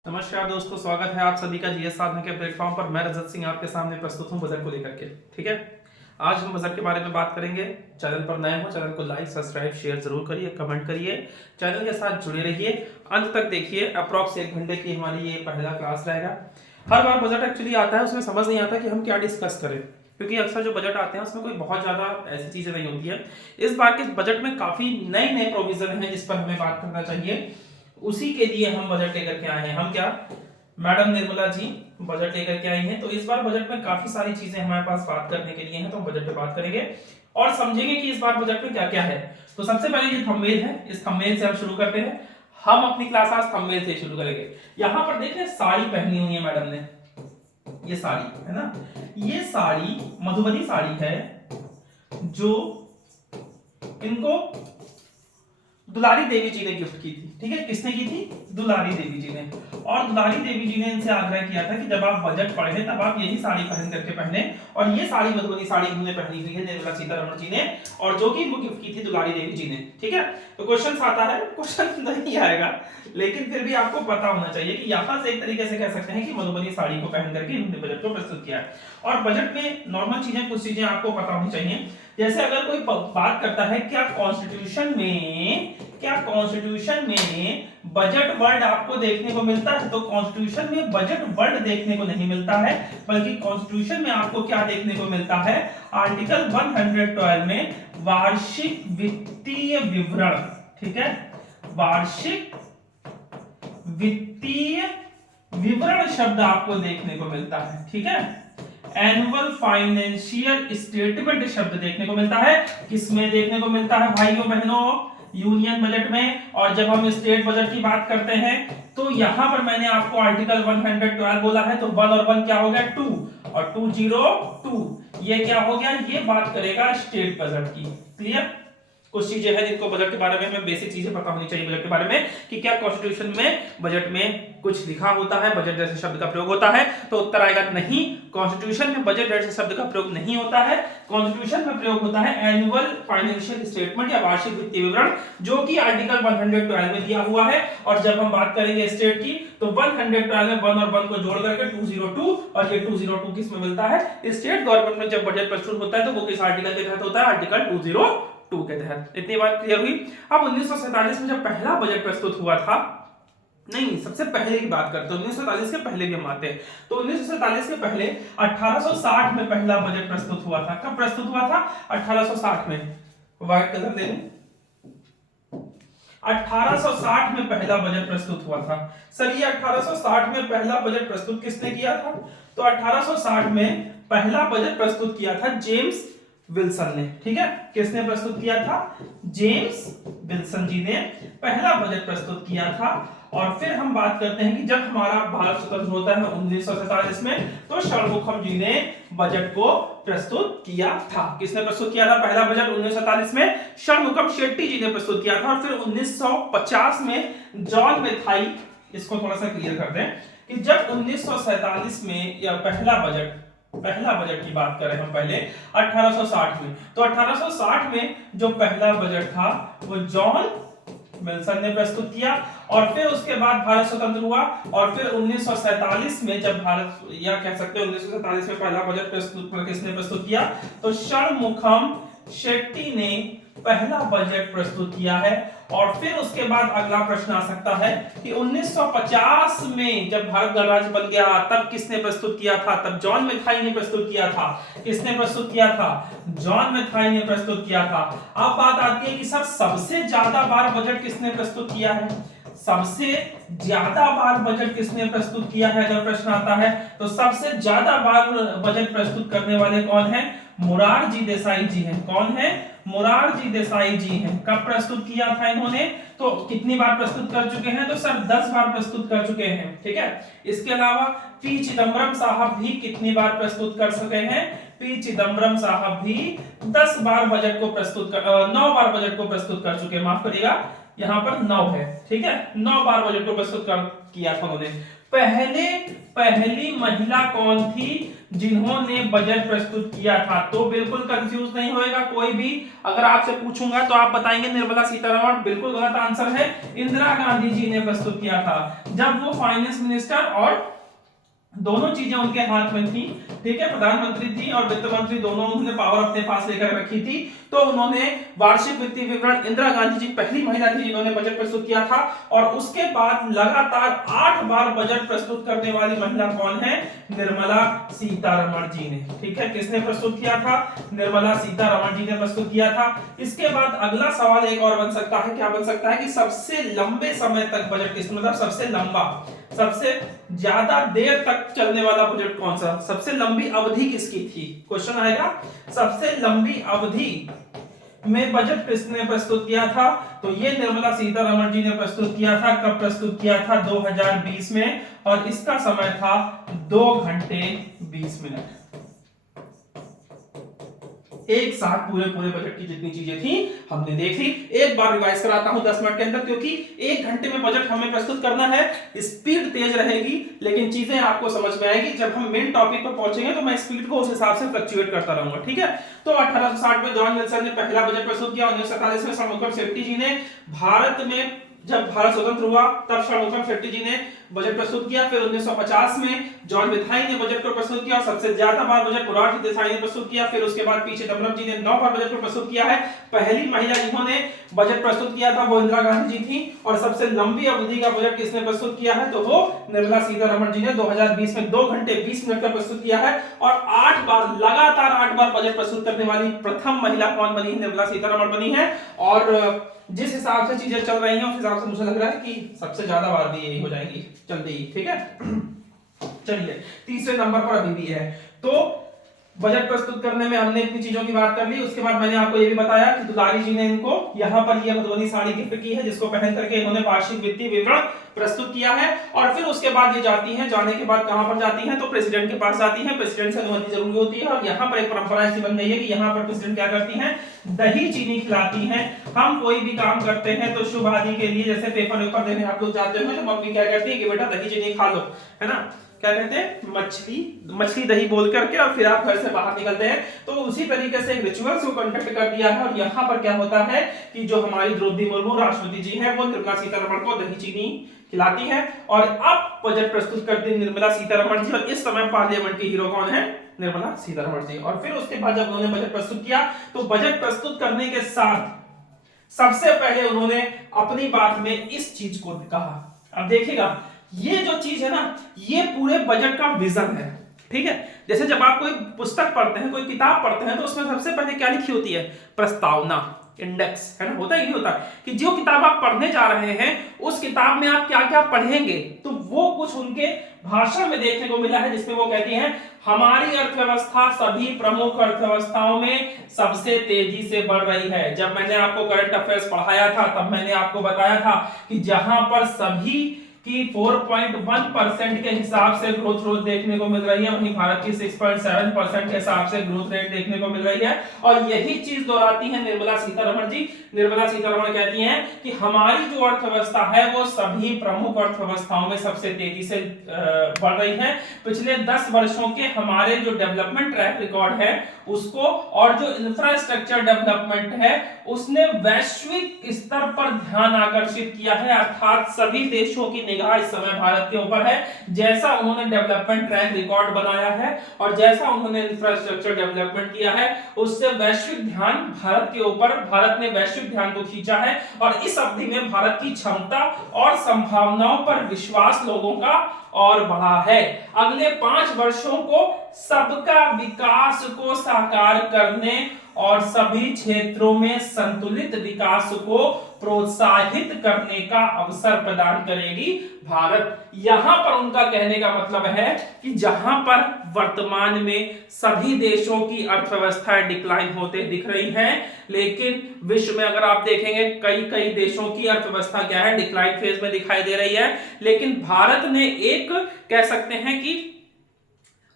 नमस्कार दोस्तों, स्वागत है आप सभी का जीएस साधना के प्लेटफॉर्म पर। मैं रजत सिंह आपके सामने प्रस्तुत हूं बजट को लेकर के। ठीक है, आज हम बजट के बारे में बात करेंगे। चैनल पर नए हो, चैनल को लाइक सब्सक्राइब शेयर जरूर करिए, कमेंट करिए, चैनल के साथ जुड़े रहिए, अंत तक देखिए। अप्रॉक्स 1 घंटे की हमारी ये पहला क्लास रहेगा। हर बार बजट एक्चुअली आता है, उसमें समझ नहीं आता कि हम क्या डिस्कस करें, क्योंकि अक्सर जो बजट आते हैं उसमें कोई बहुत ज्यादा ऐसी चीजें नहीं होती है। इस बार के बजट में काफी नए नए प्रोविजन है जिस पर हमें बात करना चाहिए। उसी के लिए हम बजट लेकर के आए हैं। हम क्या, मैडम निर्मला जी बजट लेकर के आई हैं। तो इस बार बजट में काफी सारी चीजें हमारे पास बात करने के लिए हैं, तो हम बजट पे बात करेंगे और समझेंगे कि इस बार बजट में क्या क्या है। तो सबसे पहले ये थंबनेल है, इस थंबनेल से हम शुरू करते हैं। हम अपनी क्लास आज थंबनेल से शुरू करेंगे। यहां पर देखिए साड़ी पहनी हुई है मैडम ने, ये साड़ी है ना, ये साड़ी मधुबनी साड़ी है जो इनको दुलारी देवी जी ने गिफ्ट की थी। ठीक है, किसने की थी? दुलारी देवी जी ने। और दुलारी देवी जी ने इनसे आग्रह किया था कि जब आप बजट पढ़े तब आप यही साड़ी पहन करके पहने। और ये साड़ी मधुबनी साड़ी इन्होंने पहनी हुई है निर्मला सीतारमण जी ने, और जो कि इनको गिफ्ट की थी दुलारी देवी जी ने। ठीक है, तो क्वेश्चन आता है, क्वेश्चन नहीं आएगा लेकिन फिर भी आपको पता होना चाहिए कि यहां से एक तरीके से कह सकते हैं कि मधुबनी साड़ी को पहन करके इन्होंने बजट को प्रस्तुत किया है। और बजट में नॉर्मल चीजें, कुछ चीजें आपको पता होनी चाहिए। जैसे अगर कोई बात करता है क्या कॉन्स्टिट्यूशन में बजट वर्ड आपको देखने को मिलता है, तो कॉन्स्टिट्यूशन में बजट वर्ड देखने को नहीं मिलता है, बल्कि कॉन्स्टिट्यूशन में आपको क्या देखने को मिलता है? आर्टिकल 112 में वार्षिक वित्तीय विवरण। ठीक है, वार्षिक वित्तीय विवरण शब्द आपको देखने को मिलता है। ठीक है, एनुअल फाइनेंशियल स्टेटमेंट शब्द देखने को मिलता है। किसमें देखने को मिलता है भाइयों बहनों? यूनियन बजट में। और जब हम स्टेट बजट की बात करते हैं तो यहां पर मैंने आपको आर्टिकल 112 बोला है, तो 1 और 1 क्या हो गया? 2, और 202 ये क्या हो गया? ये बात करेगा स्टेट बजट की। क्लियर? कुछ चीजें हैं जिनको बजट के बारे में हमें बेसिक चीजें पता होनी चाहिए बजट के बारे में, कि क्या कॉन्स्टिट्यूशन में बजट में कुछ लिखा होता है, बजट जैसे शब्द का प्रयोग होता है। तो उत्तर आएगा नहीं, कॉन्स्टिट्यूशन में बजट जैसे शब्द का प्रयोग नहीं होता है। कॉन्स्टिट्यूशन में प्रयोग होता है एनुअल फाइनेंशियल स्टेटमेंट या वार्षिक वित्तीय विवरण, जो कि आर्टिकल 112 में दिया हुआ है। और जब हम बात करेंगे स्टेट की, तो 112 में 1 और 1 को जोड़ करके 202, और ये 202 किस में मिलता है? स्टेट गवर्नमेंट में जब बजट प्रस्तुत होता है तो वो किस आर्टिकल के तहत होता है? आर्टिकल 202 के तहत। इतनी बात क्लियर हुई। अब 1947 में जब पहला बजट प्रस्तुत हुआ था, नहीं सबसे पहले की बात करते हैं, 1947 के पहले भी हम आते हैं। तो 1947 के पहले 1860 में पहला बजट प्रस्तुत हुआ था। कब प्रस्तुत हुआ था? 1860 में। व्हाइट कलर दे दूं। 1860 में पहला बजट प्रस्तुत हुआ था। सर ये 1860 में पहला बजट प्रस्तुत किसने किया था? तो 1860 में पहला बजट प्रस्तुत किया था जेम्स विल्सन ने। ठीक है, किसने प्रस्तुत किया था? जेम्स विल्सन जी ने पहला बजट प्रस्तुत किया था। और फिर हम बात करते हैं कि जब हमारा भारत स्वतंत्र होता है 1947 में, तो षणमुखम जी ने बजट को प्रस्तुत किया था। किसने प्रस्तुत किया था पहला बजट 1947 में? षणमुखम शेट्टी जी ने प्रस्तुत किया था। और फिर 1950 में जॉन मेथाई, इसको थोड़ा सा क्लियर कर दें कि जब 1947 में या पहला बजट की बात करें हम पहले 1860 में, तो 1860 में जो पहला बजट था वो जॉन विल्सन ने प्रस्तुत किया। और फिर उसके बाद भारत स्वतंत्र हुआ। और फिर 1947 में जब भारत, या कह सकते हैं 1947 में पहला बजट किसने प्रस्तुत किया? तो षणमुखम शेट्टी ने पहला बजट प्रस्तुत किया है। और फिर उसके बाद अगला प्रश्न आ सकता है कि 1950 में जब भारत गणराज्य बन गया तब किसने प्रस्तुत किया था? तब जॉन मेथाई ने प्रस्तुत किया था। किसने प्रस्तुत किया था? जॉन मेथाई ने प्रस्तुत किया था। अब बात आती है कि सर सबसे ज्यादा बार बजट किसने प्रस्तुत किया है? सबसे ज्यादा बार बजट किसने प्रस्तुत किया है अगर प्रश्न आता है, तो सबसे ज्यादा बार बजट प्रस्तुत करने वाले कौन है? मोरारजी देसाई जी हैं। कौन है? मोरारजी देसाई जी हैं। कब प्रस्तुत किया था इन्होंने? तो कितनी बार प्रस्तुत कर चुके हैं? तो सर 10 बार प्रस्तुत कर चुके हैं। ठीक है, इसके अलावा पी चिदम्बरम साहब भी कितनी बार प्रस्तुत कर चुके हैं? पी चिदम्बरम साहब भी 10 बार बजट को प्रस्तुत 9 बार बजट को प्रस्तुत कर चुके हैं। माफ करिएगा, यहाँ पर 9 है, ठीक है। 9 बार बजट को प्रस्तुत किया था उन्होंने। पहली महिला कौन थी जिन्होंने बजट प्रस्तुत किया था? तो बिल्कुल कंफ्यूज नहीं होएगा कोई भी, अगर आपसे पूछूंगा तो आप बताएंगे निर्मला सीतारमण। बिल्कुल गलत आंसर है, इंदिरा गांधी जी ने प्रस्तुत किया था, जब वो फाइनेंस मिनिस्टर और दोनों चीजें उनके हाथ में थी, ठीक है, प्रधानमंत्री थी और वित्त मंत्री, दोनों उन्होंने पावर अपने पास लेकर रखी थी। तो उन्होंने वार्षिक वित्तीय विवरण, इंदिरा गांधी जी पहली महिला थी जिन्होंने बजट प्रस्तुत किया था। और उसके बाद लगातार 8 बार बजट प्रस्तुत करने वाली महिला कौन है? निर्मला सीतारमण जी ने, ठीक है। किसने प्रस्तुत किया था? निर्मला सीतारमण जी ने प्रस्तुत किया था। इसके बाद अगला सवाल एक और बन सकता है, क्या बन सकता है कि सबसे लंबे समय तक बजट किस, मतलब सबसे लंबा, सबसे ज्यादा देर तक चलने वाला बजट कौन सा, सबसे लंबी अवधि किसकी थी? क्वेश्चन आएगा, सबसे लंबी अवधि में बजट किसने प्रस्तुत किया था? तो ये निर्मला सीतारमण जी ने प्रस्तुत किया था। कब प्रस्तुत किया था? 2020 में, और इसका समय था 2 घंटे 20 मिनट। एक साथ पूरे बजट की जितनी चीजें थी हमने देख ली। एक बार रिवाइज कराता हूं 10 मिनट के अंदर, क्योंकि 1 घंटे में बजट हमें प्रस्तुत करना है। स्पीड तेज रहेगी लेकिन चीजें आपको समझ में आएगी। जब हम मेन टॉपिक पर पहुंचेंगे तो मैं स्पीड को उस हिसाब से फ्लक्चुएट करता रहूंगा, ठीक है। तो 1860 में जॉन विल्सन ने पहला बजट प्रस्तुत किया। 1947 में शरणोत्तम शेट्टी जी ने, भारत में जब भारत स्वतंत्र हुआ तब शरणोत्तम शेट्टी जी ने बजट प्रस्तुत किया। फिर 1950 में जॉन विथाई ने बजट को प्रस्तुत किया। सबसे ज्यादा बार बजट मोरारजी देसाई ने प्रस्तुत किया। फिर उसके बाद पी चिदम्बरम जी ने 9 बार बजट को प्रस्तुत किया है। पहली महिला जिन्होंने बजट प्रस्तुत किया था वो इंदिरा गांधी जी थी। और सबसे लंबी अवधि का बजट किसने प्रस्तुत किया है? तो वो निर्मला सीतारमण जी ने 2020 में 2 घंटे 20 मिनट का प्रस्तुत किया है। और 8 बार, लगातार 8 बार बजट प्रस्तुत करने वाली प्रथम महिला कौन बनी है? निर्मला सीतारमण बनी है। और जिस हिसाब से चीजें चल रही हैं उस हिसाब से मुझे लग रहा है कि सबसे ज्यादा बार भी यही हो जाएगी जल्दी ही, ठीक है। चलिए, तीसरे नंबर पर अभी भी है। तो बजट प्रस्तुत करने में हमने इतनी चीजों की बात कर ली। उसके बाद मैंने आपको ये भी बताया कि दुलारी जी ने इनको यहाँ पर ये मधुबनी साड़ी गिफ्ट की है, जिसको पहन करके इन्होंने वार्षिक वित्तीय विवरण प्रस्तुत किया है। और फिर उसके बाद ये जाती हैं, जाने के बाद कहां पर जाती हैं? तो प्रेसिडेंट के पास जाती हैं। प्रेसिडेंट से अनुमति जरूरी होती है। और यहाँ पर एक परंपरा ऐसी बन गई है कि यहाँ पर प्रेसिडेंट क्या करती हैं? दही चीनी खिलाती हैं। हम कोई भी काम करते हैं तो शुभ आदि के लिए, जैसे पेपर वेपर देने आप लोग जाते हो तो मम्मी क्या करती है कि बेटा दही चीनी खा लो, है ना, क्या कहते हैं, मछली दही बोल करके, और फिर आप घर से बाहर निकलते हैं। तो उसी तरीके से एक रिचुअल्स को कंडक्ट कर दिया है। और यहाँ पर क्या होता है कि जो हमारी द्रौपदी मुर्मू राष्ट्रपति जी हैं वो निर्मला सीतारमण को दही चीनी खिलाती है। और अब बजट प्रस्तुत करती है निर्मला सीतारमण जी। और इस समय पार्लियामेंट की हीरो कौन है? निर्मला सीतारमण जी। और फिर उसके बाद जब उन्होंने बजट प्रस्तुत किया तो बजट प्रस्तुत करने के साथ सबसे पहले उन्होंने अपनी बात में इस चीज को कहा। अब देखिएगा, ये जो चीज है ना, ये पूरे बजट का विजन है, ठीक है। जैसे जब आप कोई पुस्तक पढ़ते हैं, कोई किताब पढ़ते हैं, तो उसमें सबसे पहले क्या लिखी होती है? प्रस्तावना, इंडेक्स, है ना, होता ही नहीं होता कि जो किताब आप पढ़ने जा रहे हैं उस किताब में आप क्या क्या पढ़ेंगे। तो वो कुछ उनके भाषण में देखने को मिला है, जिसमें वो कहती हैं हमारी अर्थव्यवस्था सभी प्रमुख अर्थव्यवस्थाओं में सबसे तेजी से बढ़ रही है। जब मैंने आपको करंट अफेयर्स पढ़ाया था तब मैंने आपको बताया था कि जहां पर सभी की 4.1% के हिसाब से ग्रोथ रेट देखने को मिल रही है, वहीं भारत की 6.7% के हिसाब से ग्रोथ रेट देखने को मिल रही है। और यही चीज दोहराती है निर्मला सीतारमण जी। निर्मला सीतारमण कहती हैं कि हमारी जो अर्थव्यवस्था है वो सभी प्रमुख अर्थव्यवस्थाओं में सबसे तेजी से बढ़ रही है। पिछले 10 वर्षों के हमारे जो डेवलपमेंट ट्रैक रिकॉर्ड है उसको, और जो इंफ्रास्ट्रक्चर डेवलपमेंट है उसने वैश्विक स्तर पर ध्यान आकर्षित किया है। अर्थात सभी देशों की निगाह इस समय भारत के ऊपर है। जैसा उन्होंने डेवलपमेंट ट्रैक रिकॉर्ड बनाया है और जैसा उन्होंने इंफ्रास्ट्रक्चर डेवलपमेंट किया है, उससे वैश्विक ध्यान भारत के ऊपर, भारत ने वैश्विक ध्यान को खींचा है। और इस अवधि में भारत की क्षमता और संभावनाओं पर विश्वास लोगों का और बढ़ा है। अगले 5 वर्षों को सबका विकास को साकार करने और सभी क्षेत्रों में संतुलित विकास को प्रोत्साहित करने का अवसर प्रदान करेगी भारत। यहां पर उनका कहने का मतलब है कि जहां पर वर्तमान में सभी देशों की अर्थव्यवस्थाएं डिक्लाइन होते दिख रही हैं, लेकिन विश्व में अगर आप देखेंगे कई देशों की अर्थव्यवस्था क्या है, डिक्लाइन फेज में दिखाई दे रही है। लेकिन भारत ने एक कह सकते हैं कि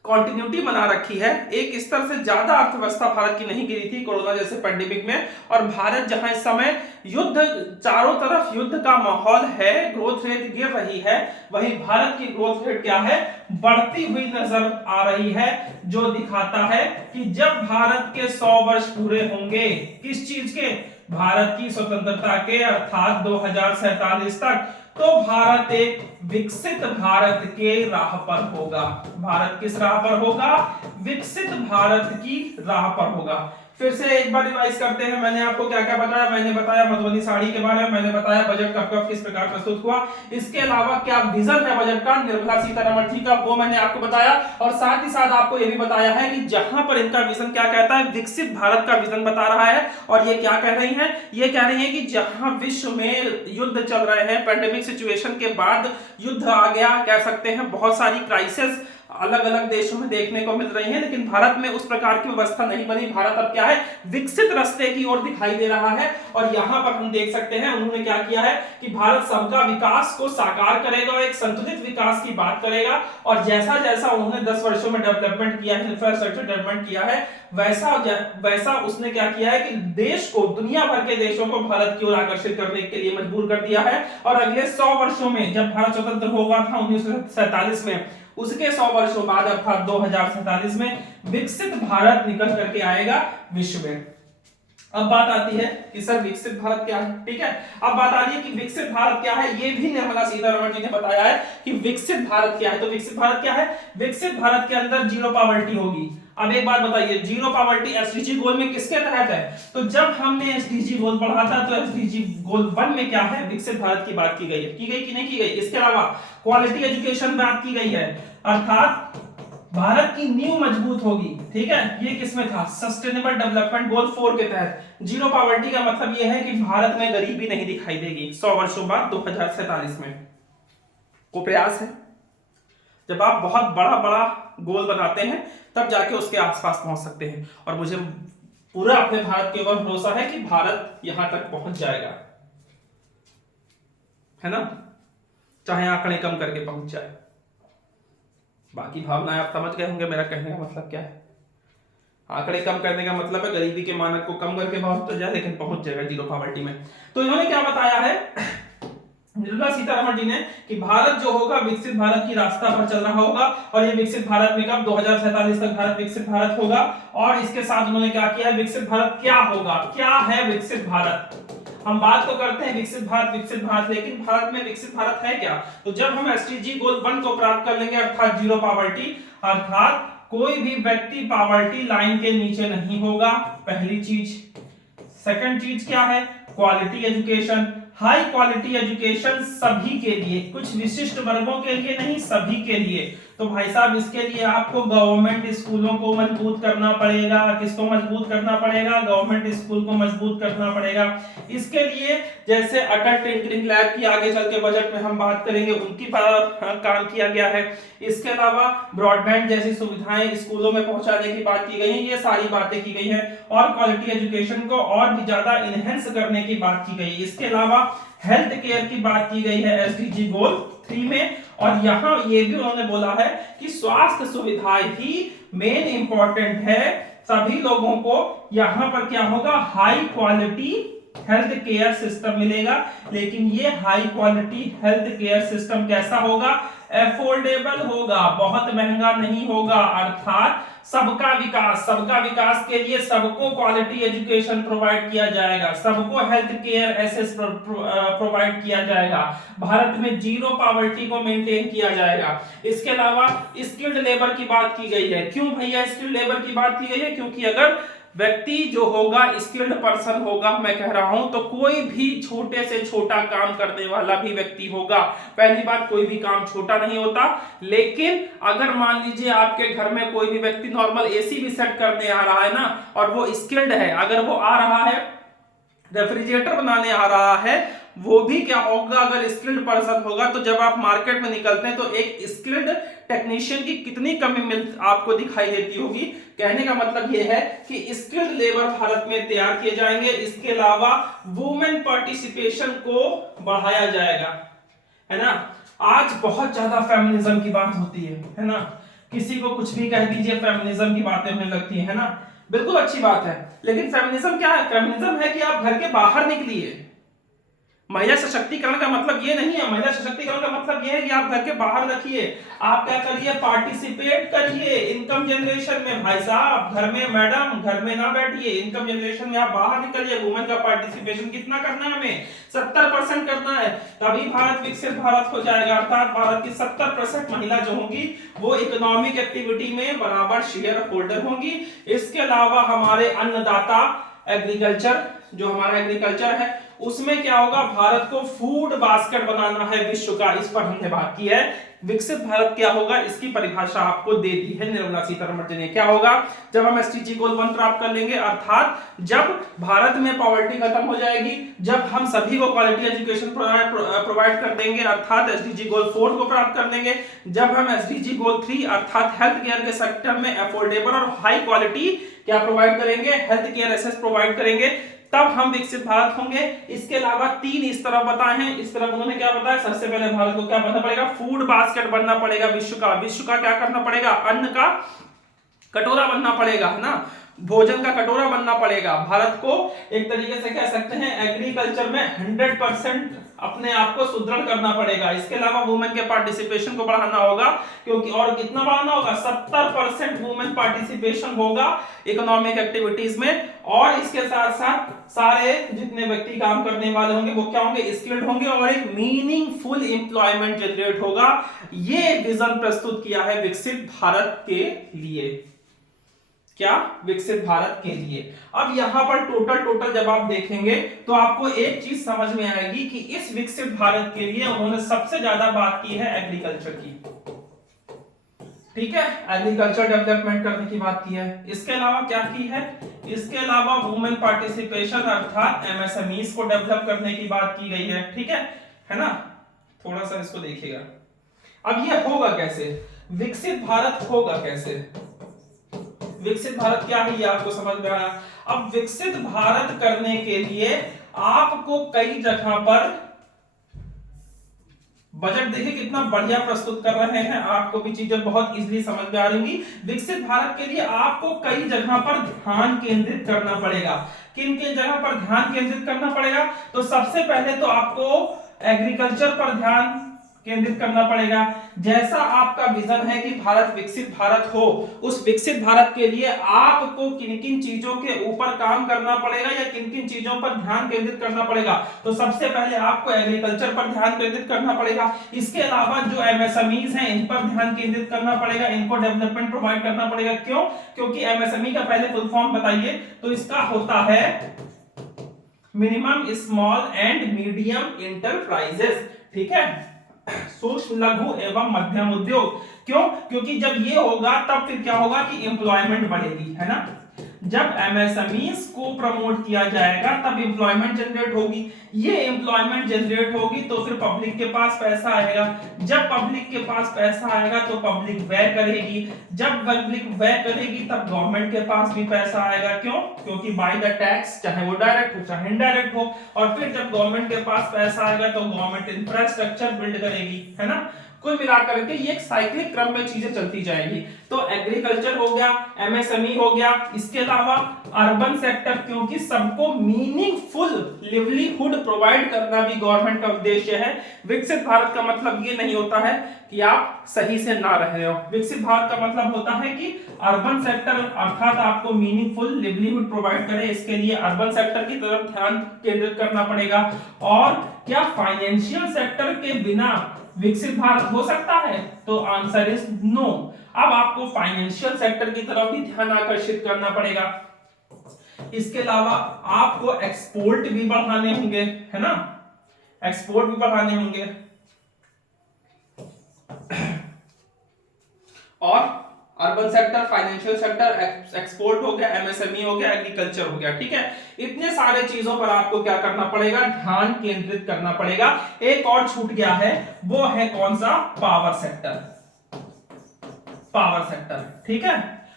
कॉन्टिन्यूटी बना रखी है। एक स्तर से ज्यादा अर्थव्यवस्था भारत की नहीं गिरी थी कोरोना जैसे पेंडेमिक में, और भारत जहां इस समय युद्ध, चारों तरफ युद्ध का माहौल है, ग्रोथ रेट गिर रही है, वहीं भारत की ग्रोथ रेट क्या है, बढ़ती हुई नजर आ रही है, जो दिखाता है कि जब भारत के 100 वर्ष पूरे होंगे, किस चीज के, भारत की स्वतंत्रता के, अर्थात 2047 तक, तो भारत एक विकसित भारत के राह पर होगा। भारत किस राह पर होगा, विकसित भारत की राह पर होगा। फिर से एक बार रिवाइज करते हैं, मैंने आपको क्या क्या बताया, मैंने बताया मधुबनी साड़ी के बारे में, मैंने बताया बजट कब किस प्रकार प्रस्तुत हुआ, इसके अलावा क्या विजन है बजट का, निर्मला सीतारमण जी का, वो मैंने आपको बताया, और साथ ही साथ आपको ये भी बताया है कि जहां पर इनका विजन क्या कहता है, विकसित भारत का विजन बता रहा है, और ये क्या कह रही है, ये कह रही है कि जहां विश्व में युद्ध चल रहे हैं, पैंडेमिक सिचुएशन के बाद युद्ध आ गया, कह सकते हैं बहुत सारी क्राइसिस अलग अलग देशों में देखने को मिल रही है, लेकिन भारत में उस प्रकार की व्यवस्था नहीं बनी। भारत अब क्या है, विकसित रास्ते की ओर दिखाई दे रहा है, और यहां पर हम देख सकते हैं उन्होंने क्या किया है कि भारत सबका विकास को साकार करेगा, एक संतुलित विकास की बात करेगा, और जैसा जैसा उन्होंने 10 वर्षों में डेवलपमेंट किया है, इंफ्रास्ट्रक्चर डेवलपमेंट किया है, वैसा उसने क्या किया है कि देश को, दुनिया भर के देशों को भारत की ओर आकर्षित करने के लिए मजबूर कर दिया है। और अगले 100 वर्षों में, जब भारत स्वतंत्र होगा था 1947 में, उसके 100 वर्षों बाद अर्थात 2047 में विकसित भारत निकल करके आएगा विश्व में। अब बात आती है कि सर विकसित भारत क्या है, ठीक है। अब बात आ रही है कि विकसित भारत क्या है, ये भी निर्मला सीतारमण जी ने बताया है कि विकसित भारत क्या है। तो विकसित भारत क्या है, विकसित भारत के अंदर जीरो पॉवर्टी होगी। अब एक बात बताइए, जीरो पॉवर्टी एसडीजी गोल में किसके तहत है, तो जब हमने एसडीजी गोल पढ़ा था तो एसडीजी गोल 1 में क्या है, विकसित भारत की बात की गई है, की गई कि नहीं की गई। इसके अलावा क्वालिटी एजुकेशन बात की गई है, अर्थात भारत की नींव मजबूत होगी, ठीक है। ये किसमें था, सस्टेनेबल डेवलपमेंट गोल 4 के तहत। जीरो पॉवर्टी का मतलब यह है कि भारत में गरीबी नहीं दिखाई देगी 100 वर्षों बाद 2047 में। को प्रयास है, जब आप बहुत बड़ा बड़ा गोल बनाते हैं तब जाके उसके आसपास पहुंच सकते हैं, और मुझे पूरा अपने भारत के ऊपर भरोसा है कि भारत यहां तक पहुंच जाएगा, है ना, चाहे आंकड़े कम करके पहुंच जाए। बाकी भावनाएं आप समझ गए होंगे मेरा कहने का मतलब क्या है। आंकड़े कम करने का मतलब है गरीबी के मानक को कम करके पहुंच तो जाए, लेकिन पहुंच जाएगा जीरो पॉवर्टी में। तो इन्होंने क्या बताया है निर्मला सीतारमण जी ने, कि भारत जो होगा विकसित भारत की रास्ता पर चल रहा होगा, और ये विकसित भारत में कब, 2047 तक भारत विकसित भारत होगा। और इसके साथ उन्होंने क्या किया है, विकसित भारत क्या होगा, क्या है विकसित भारत। हम बात तो करते हैं विकसित भारत, लेकिन भारत में विकसित भारत है क्या, तो जब हम एसडीजी गोल 1 को प्राप्त कर लेंगे, अर्थात जीरो पॉवर्टी, अर्थात कोई भी व्यक्ति पॉवर्टी लाइन के नीचे नहीं होगा, पहली चीज। सेकंड चीज क्या है, quality education, high quality education सभी के लिए, कुछ विशिष्ट वर्गों के लिए नहीं, सभी के लिए। तो भाई साहब इसके लिए आपको गवर्नमेंट स्कूलों को मजबूत करना पड़ेगा। किसको मजबूत करना पड़ेगा, गवर्नमेंट स्कूल को मजबूत करना पड़ेगा। इसके लिए जैसे अटल टिंकरिंग लैब की आगे चल के बजट में हम बात करेंगे, उनकी पर काम किया गया है। इसके अलावा ब्रॉडबैंड जैसी सुविधाएं स्कूलों में पहुंचाने की बात की गई है, ये सारी बातें की गई है, और क्वालिटी एजुकेशन को और भी ज्यादा इनहेंस करने की बात की गई है। इसके अलावा हेल्थ केयर की बात की गई है एसडीजी गोल 3 में, और यहां ये भी उन्होंने बोला है कि स्वास्थ्य सुविधाएं ही मेन इंपॉर्टेंट है, सभी लोगों को यहां पर क्या होगा, high quality health care system मिलेगा। लेकिन ये high quality health care system कैसा होगा, एफोर्डेबल होगा, बहुत महंगा नहीं होगा, अर्थात सबका विकास के लिए सबको क्वालिटी एजुकेशन प्रोवाइड किया जाएगा, सबको हेल्थ केयर एसेस प्रोवाइड किया जाएगा, भारत में जीरो पॉवर्टी को मेंटेन किया जाएगा। इसके अलावा स्किल्ड लेबर की बात की गई है। क्यों भैया स्किल्ड लेबर की बात की गई है, क्योंकि अगर व्यक्ति जो होगा स्किल्ड पर्सन होगा, मैं कह रहा हूं, तो कोई भी छोटे से छोटा काम करने वाला भी व्यक्ति होगा। पहली बात, कोई भी काम छोटा नहीं होता, लेकिन अगर मान लीजिए आपके घर में कोई भी व्यक्ति नॉर्मल एसी भी सेट करने आ रहा है ना, और वो स्किल्ड है, अगर वो आ रहा है रेफ्रिजरेटर बनाने आ रहा है, वो भी क्या होगा, अगर स्किल्ड पर्सन होगा, तो जब आप मार्केट में निकलते हैं तो एक स्किल्ड टेक्नीशियन की कितनी कमी आपको दिखाई देती होगी। कहने का मतलब यह है कि स्किल्ड लेबर भारत में तैयार किए जाएंगे। इसके अलावा वुमेन पार्टिसिपेशन को बढ़ाया जाएगा, है ना। आज बहुत ज्यादा फेमिनिज्म की बात होती है ना, किसी को कुछ भी कह दीजिए, फेमिनिज्म की बातें होने लगती है ना। बिल्कुल अच्छी बात है, लेकिन फेमिनिज्म क्या है? फेमिनिज्म है कि आप घर के बाहर निकलिए। महिला सशक्तिकरण का मतलब ये नहीं है, महिला सशक्तिकरण का मतलब ये है कि आप घर के बाहर रखिए, आप क्या करिए, पार्टिसिपेट करिए इनकम जनरेशन में। भाई साहब घर में, मैडम घर में ना बैठिए, इनकम जनरेशन में आप बाहर निकलिए। वुमेन का पार्टिसिपेशन कितना करना है हमें? 70% करना है, तभी भारत विकसित भारत हो जाएगा। अर्थात भारत की 70% महिला जो होंगी वो इकोनॉमिक एक्टिविटी में बराबर शेयर होल्डर होंगी। इसके अलावा हमारे अन्नदाता एग्रीकल्चर, जो हमारा एग्रीकल्चर है उसमें क्या होगा, भारत को फूड बास्केट बनाना है विश्व का, इस पर हमने बात की है। विकसित भारत क्या होगा, इसकी परिभाषा आपको दे दी है निर्मला सीतारमण जी ने। क्या होगा, जब हम एसडीजी गोल 1 प्राप्त कर लेंगे, अर्थात जब भारत में पॉवर्टी खत्म हो जाएगी, जब हम सभी को क्वालिटी एजुकेशन प्रोवाइड कर देंगे, अर्थात एसडीजी गोल 4 को प्राप्त कर देंगे, जब हम एसडीजी गोल 3 अर्थात हेल्थ केयर के सेक्टर में अफोर्डेबल और हाई क्वालिटी क्या प्रोवाइड करेंगे, हेल्थ केयर एसेस प्रोवाइड करेंगे, तब हम विकसित भारत होंगे। इसके अलावा 3 इस तरह बताए हैं। इस तरह उन्होंने क्या बताया, सबसे पहले भारत को क्या बनना पड़ेगा, फूड बास्केट बनना पड़ेगा विश्व का। विश्व का क्या करना पड़ेगा, अन्न का कटोरा बनना पड़ेगा, है ना, भोजन का कटोरा बनना पड़ेगा। भारत को एक तरीके से कह सकते हैं एग्रीकल्चर में 100% अपने आप को सुदृढ़ करना पड़ेगा। इसके अलावा वुमेन के पार्टिसिपेशन को बढ़ाना होगा, क्योंकि और कितना बढ़ाना होगा, 70% वुमेन पार्टिसिपेशन होगा इकोनॉमिक एक्टिविटीज में। और इसके साथ साथ सारे जितने व्यक्ति काम करने वाले होंगे वो क्या होंगे, स्किल्ड होंगे, और एक मीनिंगफुल एम्प्लॉयमेंट जनरेट होगा। ये विजन प्रस्तुत किया है विकसित भारत के लिए। क्या, विकसित भारत के लिए। अब यहां पर टोटल जब आप देखेंगे तो आपको एक चीज समझ में आएगी कि इस विकसित भारत के लिए उन्होंने सबसे ज्यादा बात की है एग्रीकल्चर की। ठीक है, एग्रीकल्चर डेवलपमेंट करने की बात की है। इसके अलावा क्या की है, इसके अलावा वुमेन पार्टिसिपेशन अर्थात एमएसएमईज को डेवलप करने की बात की गई है। ठीक है ना, थोड़ा सा इसको देखिएगा। अब ये होगा कैसे, विकसित भारत होगा कैसे, विकसित भारत क्या है ये आपको समझ में आया। अब विकसित भारत करने के लिए आपको कई जगह पर बजट देखिए कितना बढ़िया प्रस्तुत कर रहे हैं, आपको भी चीजें बहुत इजीली समझ में आ रही। विकसित भारत के लिए आपको कई जगह पर ध्यान केंद्रित करना पड़ेगा। किन किन जगह पर ध्यान केंद्रित करना पड़ेगा, तो सबसे पहले तो आपको एग्रीकल्चर पर ध्यान केंद्रित करना पड़ेगा। जैसा आपका विजन है कि भारत विकसित भारत हो, उस विकसित भारत के लिए आपको किन किन चीजों के ऊपर काम करना पड़ेगा या किन किन चीजों पर ध्यान केंद्रित करना पड़ेगा, तो सबसे पहले आपको एग्रीकल्चर पर ध्यान केंद्रित करना पड़ेगा। इसके अलावा जो एमएसएमईज हैं इन पर ध्यान केंद्रित करना पड़ेगा, इनको डेवलपमेंट प्रोवाइड करना पड़ेगा। क्यों, क्योंकि एमएसएमई का पहले फुल फॉर्म बताइए, तो इसका होता है minimum small and medium enterprises. ठीक है, सूक्ष्म लघु एवं मध्यम उद्योग। क्यों, क्योंकि जब ये होगा तब फिर क्या होगा कि एम्प्लॉयमेंट बढ़ेगी, है ना। जब एमएसएमईज को प्रमोट किया जाएगा तब एम्प्लॉयमेंट जनरेट होगी। ये एम्प्लॉयमेंट जनरेट होगी तो फिर पब्लिक के पास पैसा आएगा। जब पब्लिक के पास पैसा आएगा तो पब्लिक व्यय करेगी। जब पब्लिक व्यय करेगी तब गवर्नमेंट के पास भी पैसा आएगा। क्यों, क्योंकि बाय द टैक्स, चाहे वो डायरेक्ट हो चाहे इनडायरेक्ट हो। और फिर जब गवर्नमेंट के पास पैसा आएगा तो गवर्नमेंट इंफ्रास्ट्रक्चर बिल्ड करेगी, है ना। कुल मिलाकर के ये एक साइक्लिक क्रम में चीजें चलती जाएंगी। तो एग्रीकल्चर हो गया, एमएसएमई हो गया, इसके अलावा अर्बन सेक्टर, क्योंकि सबको मीनिंगफुल लिवलीहुड प्रोवाइड करना भी गवर्नमेंट का उद्देश्य है। विकसित भारत का मतलब ये नहीं होता है कि आप सही से ना रह रहे हो। विकसित भारत का मतलब होता है कि अर्बन सेक्टर अर्थात आपको मीनिंगफुल लिवलीहुड प्रोवाइड करे, इसके लिए अर्बन सेक्टर की तरफ ध्यान केंद्रित करना पड़ेगा। और क्या फाइनेंशियल सेक्टर के बिना विकसित भारत हो सकता है, तो आंसर इज नो। अब आपको फाइनेंशियल सेक्टर की तरफ भी ध्यान आकर्षित करना पड़ेगा। इसके अलावा आपको एक्सपोर्ट भी बढ़ाने होंगे, है ना, एक्सपोर्ट भी बढ़ाने होंगे। और urban sector, financial sector, export हो गया, एमएसएमई हो गया, एग्रीकल्चर हो गया। ठीक है, इतने सारे चीजों पर आपको क्या करना पड़ेगा, ध्यान केंद्रित करना पड़ेगा। एक और छूट गया है, वो है कौन सा, पावर सेक्टर। पावर सेक्टर, ठीक है,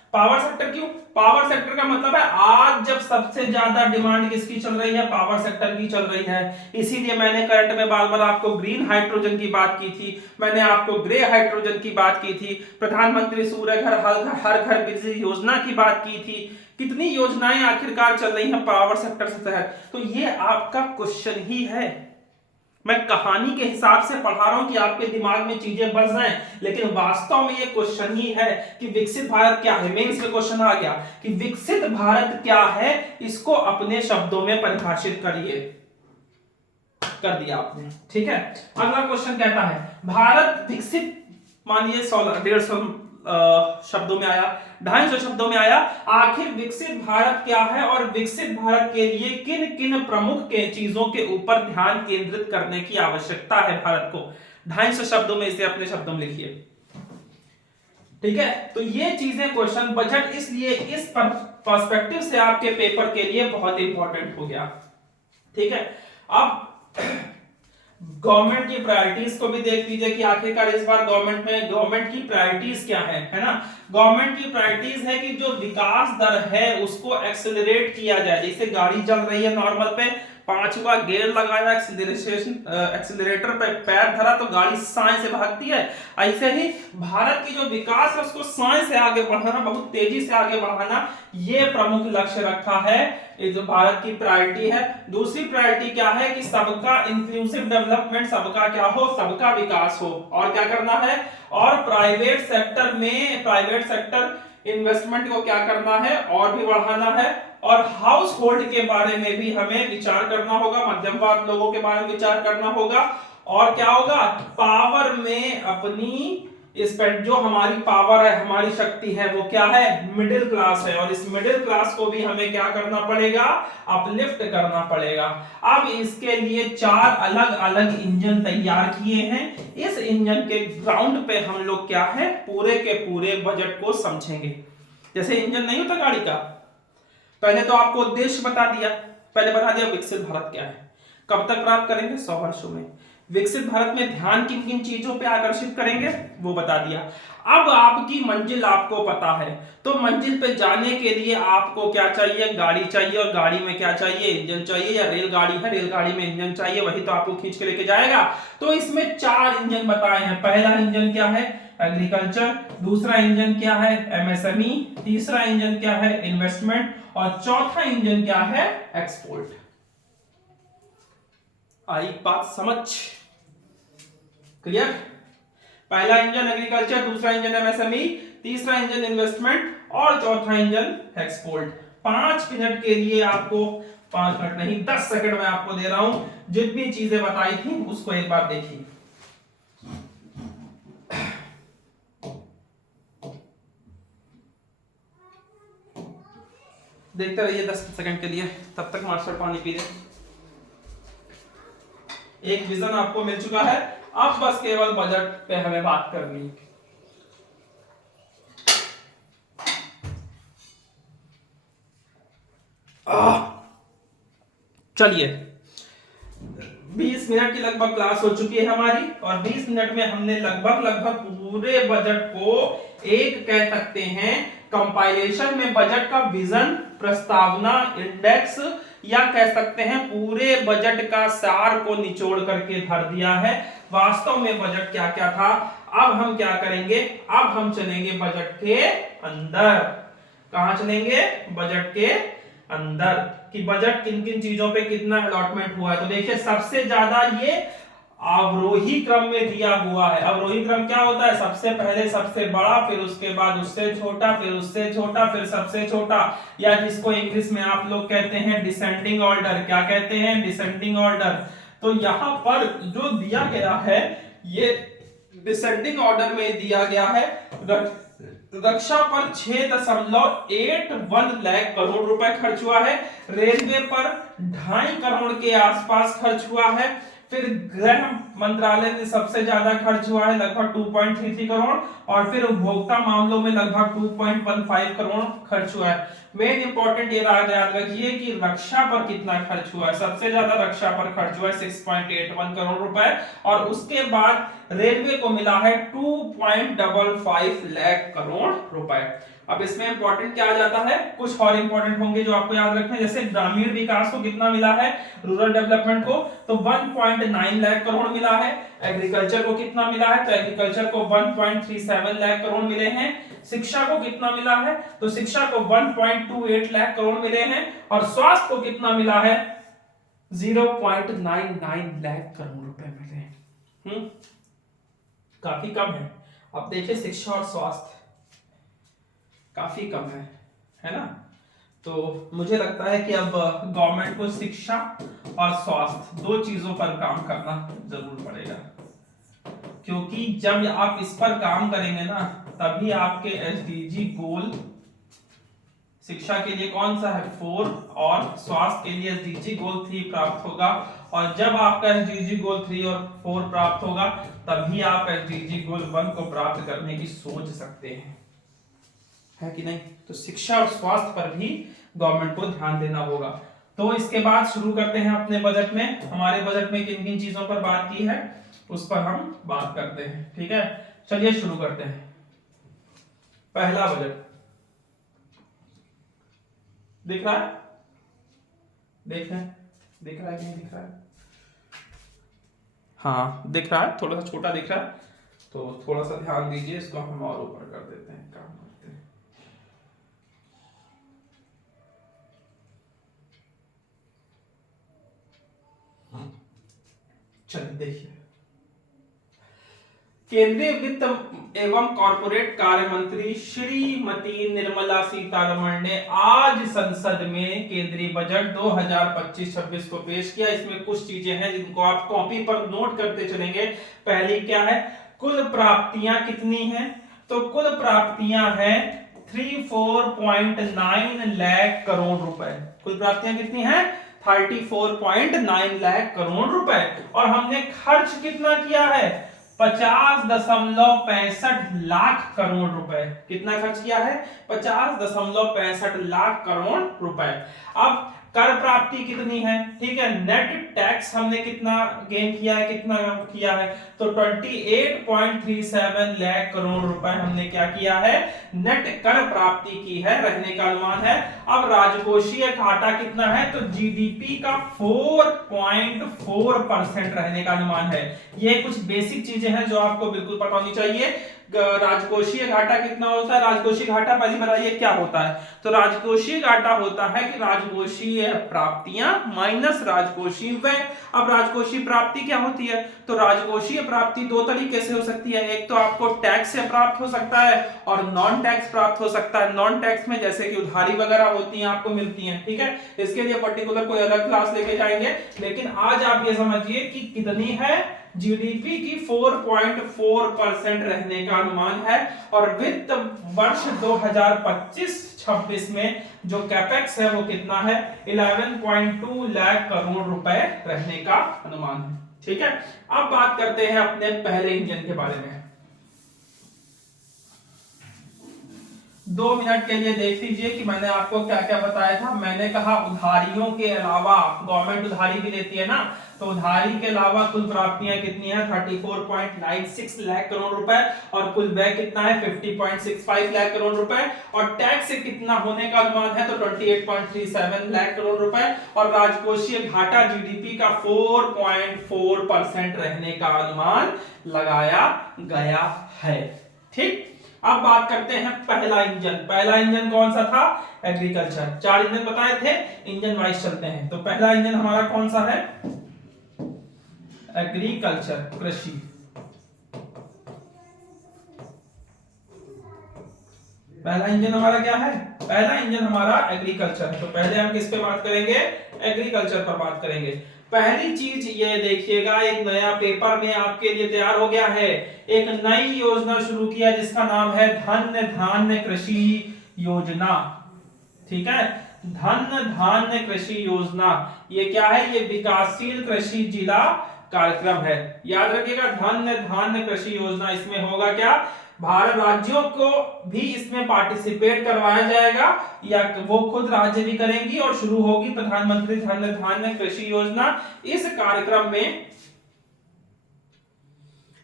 पावर सेक्टर क्यों? पावर सेक्टर का मतलब है आज जब सबसे ज्यादा डिमांड किसकी चल रही है? पावर सेक्टर की चल रही है। इसीलिए मैंने करंट में बार बार आपको ग्रीन हाइड्रोजन की बात की थी, मैंने आपको ग्रे हाइड्रोजन की बात की थी, प्रधानमंत्री सूर्य घर हर घर बिजली योजना की बात की थी। कितनी योजनाएं आखिरकार चल रही हैं पावर सेक्टर से तहत। तो ये आपका क्वेश्चन ही है। मैं कहानी के हिसाब से पढ़ा रहा हूं कि आपके दिमाग में चीजें बस जाएं, लेकिन वास्तव में ये क्वेश्चन ही है कि विकसित भारत क्या है। मेंस में क्वेश्चन आ गया कि विकसित भारत क्या है, इसको अपने शब्दों में परिभाषित करिए। कर दिया आपने, ठीक है। अगला क्वेश्चन कहता है भारत विकसित, मानिए 150 शब्दों में आया, 250 शब्दों में आया, आखिर विकसित भारत क्या है और विकसित भारत के लिए किन किन प्रमुख के चीजों के ऊपर ध्यान केंद्रित करने की आवश्यकता है भारत को। 250 शब्दों में इसे अपने शब्दों में लिखिए, ठीक है। तो ये चीजें क्वेश्चन बजट इसलिए इस पर्सपेक्टिव से आपके पेपर के लिए बहुत इंपॉर्टेंट हो गया, ठीक है। अब गवर्नमेंट की प्रायोरिटीज को भी देख लीजिए कि आखिरकार इस बार गवर्नमेंट की प्रायोरिटीज क्या है ना। गवर्नमेंट की प्रायोरिटीज है कि जो विकास दर है उसको एक्सेलरेट किया जाए। जैसे गाड़ी चल रही है नॉर्मल पे, 5वां गियर लगाया, एक्सीलरेटर पे पैर धरा तो गाड़ी साए से भागती है। ऐसे ही भारत की जो विकास है उसको साए से आगे बढ़ाना, बहुत तेजी से आगे बढ़ाना, ये प्रमुख लक्ष्य रखा है। ये जो भारत की प्रायोरिटी है। दूसरी प्रायोरिटी क्या है कि सबका इंक्लूसिव डेवलपमेंट, सबका क्या हो, सबका विकास हो। और क्या करना है, और प्राइवेट सेक्टर इन्वेस्टमेंट को क्या करना है, और भी बढ़ाना है। और हाउस होल्ड के बारे में भी हमें विचार करना होगा, मध्यम वर्ग लोगों के बारे में विचार करना होगा। और क्या होगा, पावर में अपनी जो हमारी पावर है, हमारी शक्ति है, वो क्या है, मिडिल क्लास है। और इस मिडिल क्लास को भी हमें क्या करना पड़ेगा, अपलिफ्ट करना पड़ेगा। अब इसके लिए 4 अलग अलग इंजन तैयार किए हैं। इस इंजन के ग्राउंड पे हम लोग क्या है, पूरे के पूरे बजट को समझेंगे। जैसे इंजन नहीं होता गाड़ी का, पहले तो आपको उद्देश्य बता दिया, पहले बता दिया विकसित भारत क्या है, कब तक प्राप्त करेंगे, 100 वर्षों में। विकसित भारत में ध्यान किन किन चीजों पे आकर्षित करेंगे, वो बता दिया। अब आपकी मंजिल आपको पता है, तो मंजिल पे जाने के लिए आपको क्या चाहिए, गाड़ी चाहिए। और गाड़ी में क्या चाहिए, इंजन चाहिए। या रेलगाड़ी है, रेलगाड़ी में इंजन चाहिए, वही तो आपको खींच के लेके जाएगा। तो इसमें 4 इंजन बताए हैं। पहला इंजन क्या है, एग्रीकल्चर। दूसरा इंजन क्या है, एमएसएमई। तीसरा इंजन क्या है, इन्वेस्टमेंट। और चौथा इंजन क्या है, एक्सपोर्ट। आई बात समझ, क्लियर। पहला इंजन एग्रीकल्चर, दूसरा इंजन एमएसएमई, तीसरा इंजन इन्वेस्टमेंट और चौथा इंजन एक्सपोर्ट। 5 मिनट के लिए आपको, 5 मिनट नहीं 10 सेकंड में आपको दे रहा हूं। जितनी चीजें बताई थी उसको एक बार देखिए। देखते रहिए 10 सेकंड के लिए, तब तक मास्टर पानी पी ले। एक विजन आपको मिल चुका है, अब बस केवल बजट पे हमें बात करनी है। चलिए, 20 मिनट की लगभग क्लास हो चुकी है हमारी, और 20 मिनट में हमने लगभग पूरे बजट को एक कह सकते हैं कंपाइलेशन में बजट का विजन, प्रस्तावना, इंडेक्स, या कह सकते हैं पूरे बजट का सार को निचोड़ करके भर दिया है। वास्तव में बजट क्या क्या था। अब हम क्या करेंगे, अब हम चलेंगे बजट के अंदर। कहां चलेंगे, बजट के अंदर, कि बजट किन किन चीजों पे कितना अलॉटमेंट हुआ है। तो देखिए सबसे ज्यादा ये अवरोही क्रम में दिया हुआ है। अवरोही क्रम क्या होता है, सबसे पहले सबसे बड़ा, फिर उसके बाद उससे छोटा, फिर उससे छोटा, फिर सबसे छोटा, या जिसको इंग्लिश में आप लोग कहते हैं डिसेंडिंग ऑर्डर। क्या कहते हैं, डिसेंडिंग ऑर्डर। तो यहां पर जो दिया गया है ये डिसेंडिंग ऑर्डर में दिया गया है। रक्षा पर 6.81 लाख करोड़ रुपए खर्च हुआ है। रेलवे पर 2.5 करोड़ के आसपास खर्च हुआ है। फिर गृह मंत्रालय में सबसे ज्यादा खर्च हुआ है, लगभग 2.33 करोड़। और फिर उपभोक्ता मामलों में लगभग 2.15 करोड़ खर्च हुआ है। मेन इंपॉर्टेंट ये याद रखिए कि रक्षा पर कितना खर्च हुआ है। सबसे ज्यादा रक्षा पर खर्च हुआ है 6.81 करोड़ रुपए, और उसके बाद रेलवे को मिला है 2.55 लाख करोड़ रुपए। अब इसमें इंपॉर्टेंट क्या आ जाता है, कुछ और इंपॉर्टेंट होंगे जो आपको याद रखने, जैसे ग्रामीण विकास को कितना मिला है, रूरल डेवलपमेंट को तो 1.9 लाख करोड़ मिला है। एग्रीकल्चर को कितना मिला है, तो एग्रीकल्चर को 1.37 लाख करोड़ मिले हैं। शिक्षा को कितना मिला है, तो शिक्षा को 1.28 लाख करोड़ मिले हैं। और स्वास्थ्य को कितना मिला है, 0.99 लाख करोड़ रुपए मिले हैं। काफी कम है। अब देखिए शिक्षा और स्वास्थ्य काफी कम है ना। तो मुझे लगता है कि अब गवर्नमेंट को शिक्षा और स्वास्थ्य दो चीजों पर काम करना जरूर पड़ेगा, क्योंकि जब आप इस पर काम करेंगे ना तभी आपके एसडीजी गोल, शिक्षा के लिए कौन सा है 4 और स्वास्थ्य के लिए एसडीजी गोल 3 प्राप्त होगा। और जब आपका एसडीजी गोल 3 और 4 प्राप्त होगा तभी आप एसडीजी गोल 1 को प्राप्त करने की सोच सकते हैं, है कि नहीं। तो शिक्षा और स्वास्थ्य पर भी गवर्नमेंट को ध्यान देना होगा। तो इसके बाद शुरू करते हैं अपने बजट में, हमारे बजट में किन किन चीजों पर बात की है उस पर हम बात करते हैं, ठीक है। चलिए शुरू करते हैं। पहला बजट दिख रहा है, दिख रहा है कि नहीं दिख रहा है, हाँ दिख रहा है, थोड़ा सा छोटा दिख रहा है, तो थोड़ा सा ध्यान दीजिए, इसको हम और ऊपर कर देते हैं, काम करते हैं। चलिए देखिए, केंद्रीय वित्त एवं कॉर्पोरेट कार्य मंत्री श्रीमती निर्मला सीतारमण ने आज संसद में केंद्रीय बजट 2025-26 को पेश किया। इसमें कुछ चीजें हैं जिनको आप कॉपी पर नोट करते चलेंगे। पहली क्या है, कुल प्राप्तियां कितनी हैं, तो कुल प्राप्तियां हैं 34.9 लाख करोड़ रुपए। कुल प्राप्तियां कितनी हैं, 34.9 लाख करोड़ रुपए। और हमने खर्च कितना किया है, 50.65 लाख करोड़ रुपए। कितना खर्च किया है, 50.65 लाख करोड़ रुपए। अब कर प्राप्ति कितनी है, ठीक है, नेट टैक्स हमने कितना गेन किया है, कितना किया है, तो 28.37 लाख करोड़ रुपए हमने क्या किया है, नेट कर प्राप्ति की है, रहने का अनुमान है। अब राजकोषीय घाटा कितना है, तो जीडीपी का 4.4% रहने का अनुमान है। ये कुछ बेसिक चीजें हैं जो आपको बिल्कुल पता होनी चाहिए। राजकोषीय घाटा कितना होता है, राजकोषीय घाटा पहले बताइए क्या होता है, तो राजकोषीय घाटा होता है कि राजकोषीय प्राप्तियां माइनस राजकोषीय व्यय। अब राजकोषीय प्राप्ति क्या होती है, तो राजकोषीय प्राप्ति दो तरीके से हो सकती है, एक तो आपको टैक्स से प्राप्त हो सकता है और नॉन टैक्स प्राप्त हो सकता है। नॉन टैक्स में जैसे कि उधारी वगैरह होती हैं आपको मिलती हैं, ठीक है, इसके लिए पर्टिकुलर कोई अलग क्लास लेके जाएंगे। लेकिन आज आप ये समझिए कि कितनी है, जीडीपी की 4.4% रहने का अनुमान है। और वित्त वर्ष 2025-26 में जो कैपेक्स है वो कितना है, 11.2 लाख करोड़ रुपए रहने का अनुमान है, ठीक है। अब बात करते हैं अपने पहले इंजन के बारे में। 2 मिनट के लिए देख लीजिए कि मैंने आपको क्या क्या बताया था। मैंने कहा उधारियों के अलावा, गवर्नमेंट उधारी भी लेती है ना, तो उधारी के अलावा कुल प्राप्तियां कितनी है, 34.96 लाख करोड़ रुपए। और कुल व्यय कितना है, 50.65 लाख करोड़ रुपए। और टैक्स कितना होने का अनुमान है, तो 28.37 लाख करोड़ रुपए। और राजकोषीय घाटा जीडीपी का 4.4% रहने का अनुमान लगाया गया है, ठीक। अब बात करते हैं पहला इंजन। पहला इंजन कौन सा था, एग्रीकल्चर। 4 इंजन बताए थे, इंजन वाइज चलते हैं। तो पहला इंजन हमारा कौन सा है, एग्रीकल्चर, कृषि। पहला इंजन हमारा क्या है, पहला इंजन हमारा एग्रीकल्चर है। तो पहले हम किस पे बात करेंगे, एग्रीकल्चर पर बात करेंगे। पहली चीज ये देखिएगा, एक नया पेपर में आपके लिए तैयार हो गया है, एक नई योजना शुरू किया जिसका नाम है धन धान्य कृषि योजना, ठीक है, धन धान्य कृषि योजना। ये क्या है, ये विकासशील कृषि जिला कार्यक्रम है। याद रखिएगा, धन धान्य कृषि योजना। इसमें होगा क्या, भारत राज्यों को भी इसमें पार्टिसिपेट करवाया जाएगा या वो खुद राज्य भी करेंगी, और शुरू होगी प्रधानमंत्री धन धान्य कृषि योजना। इस कार्यक्रम में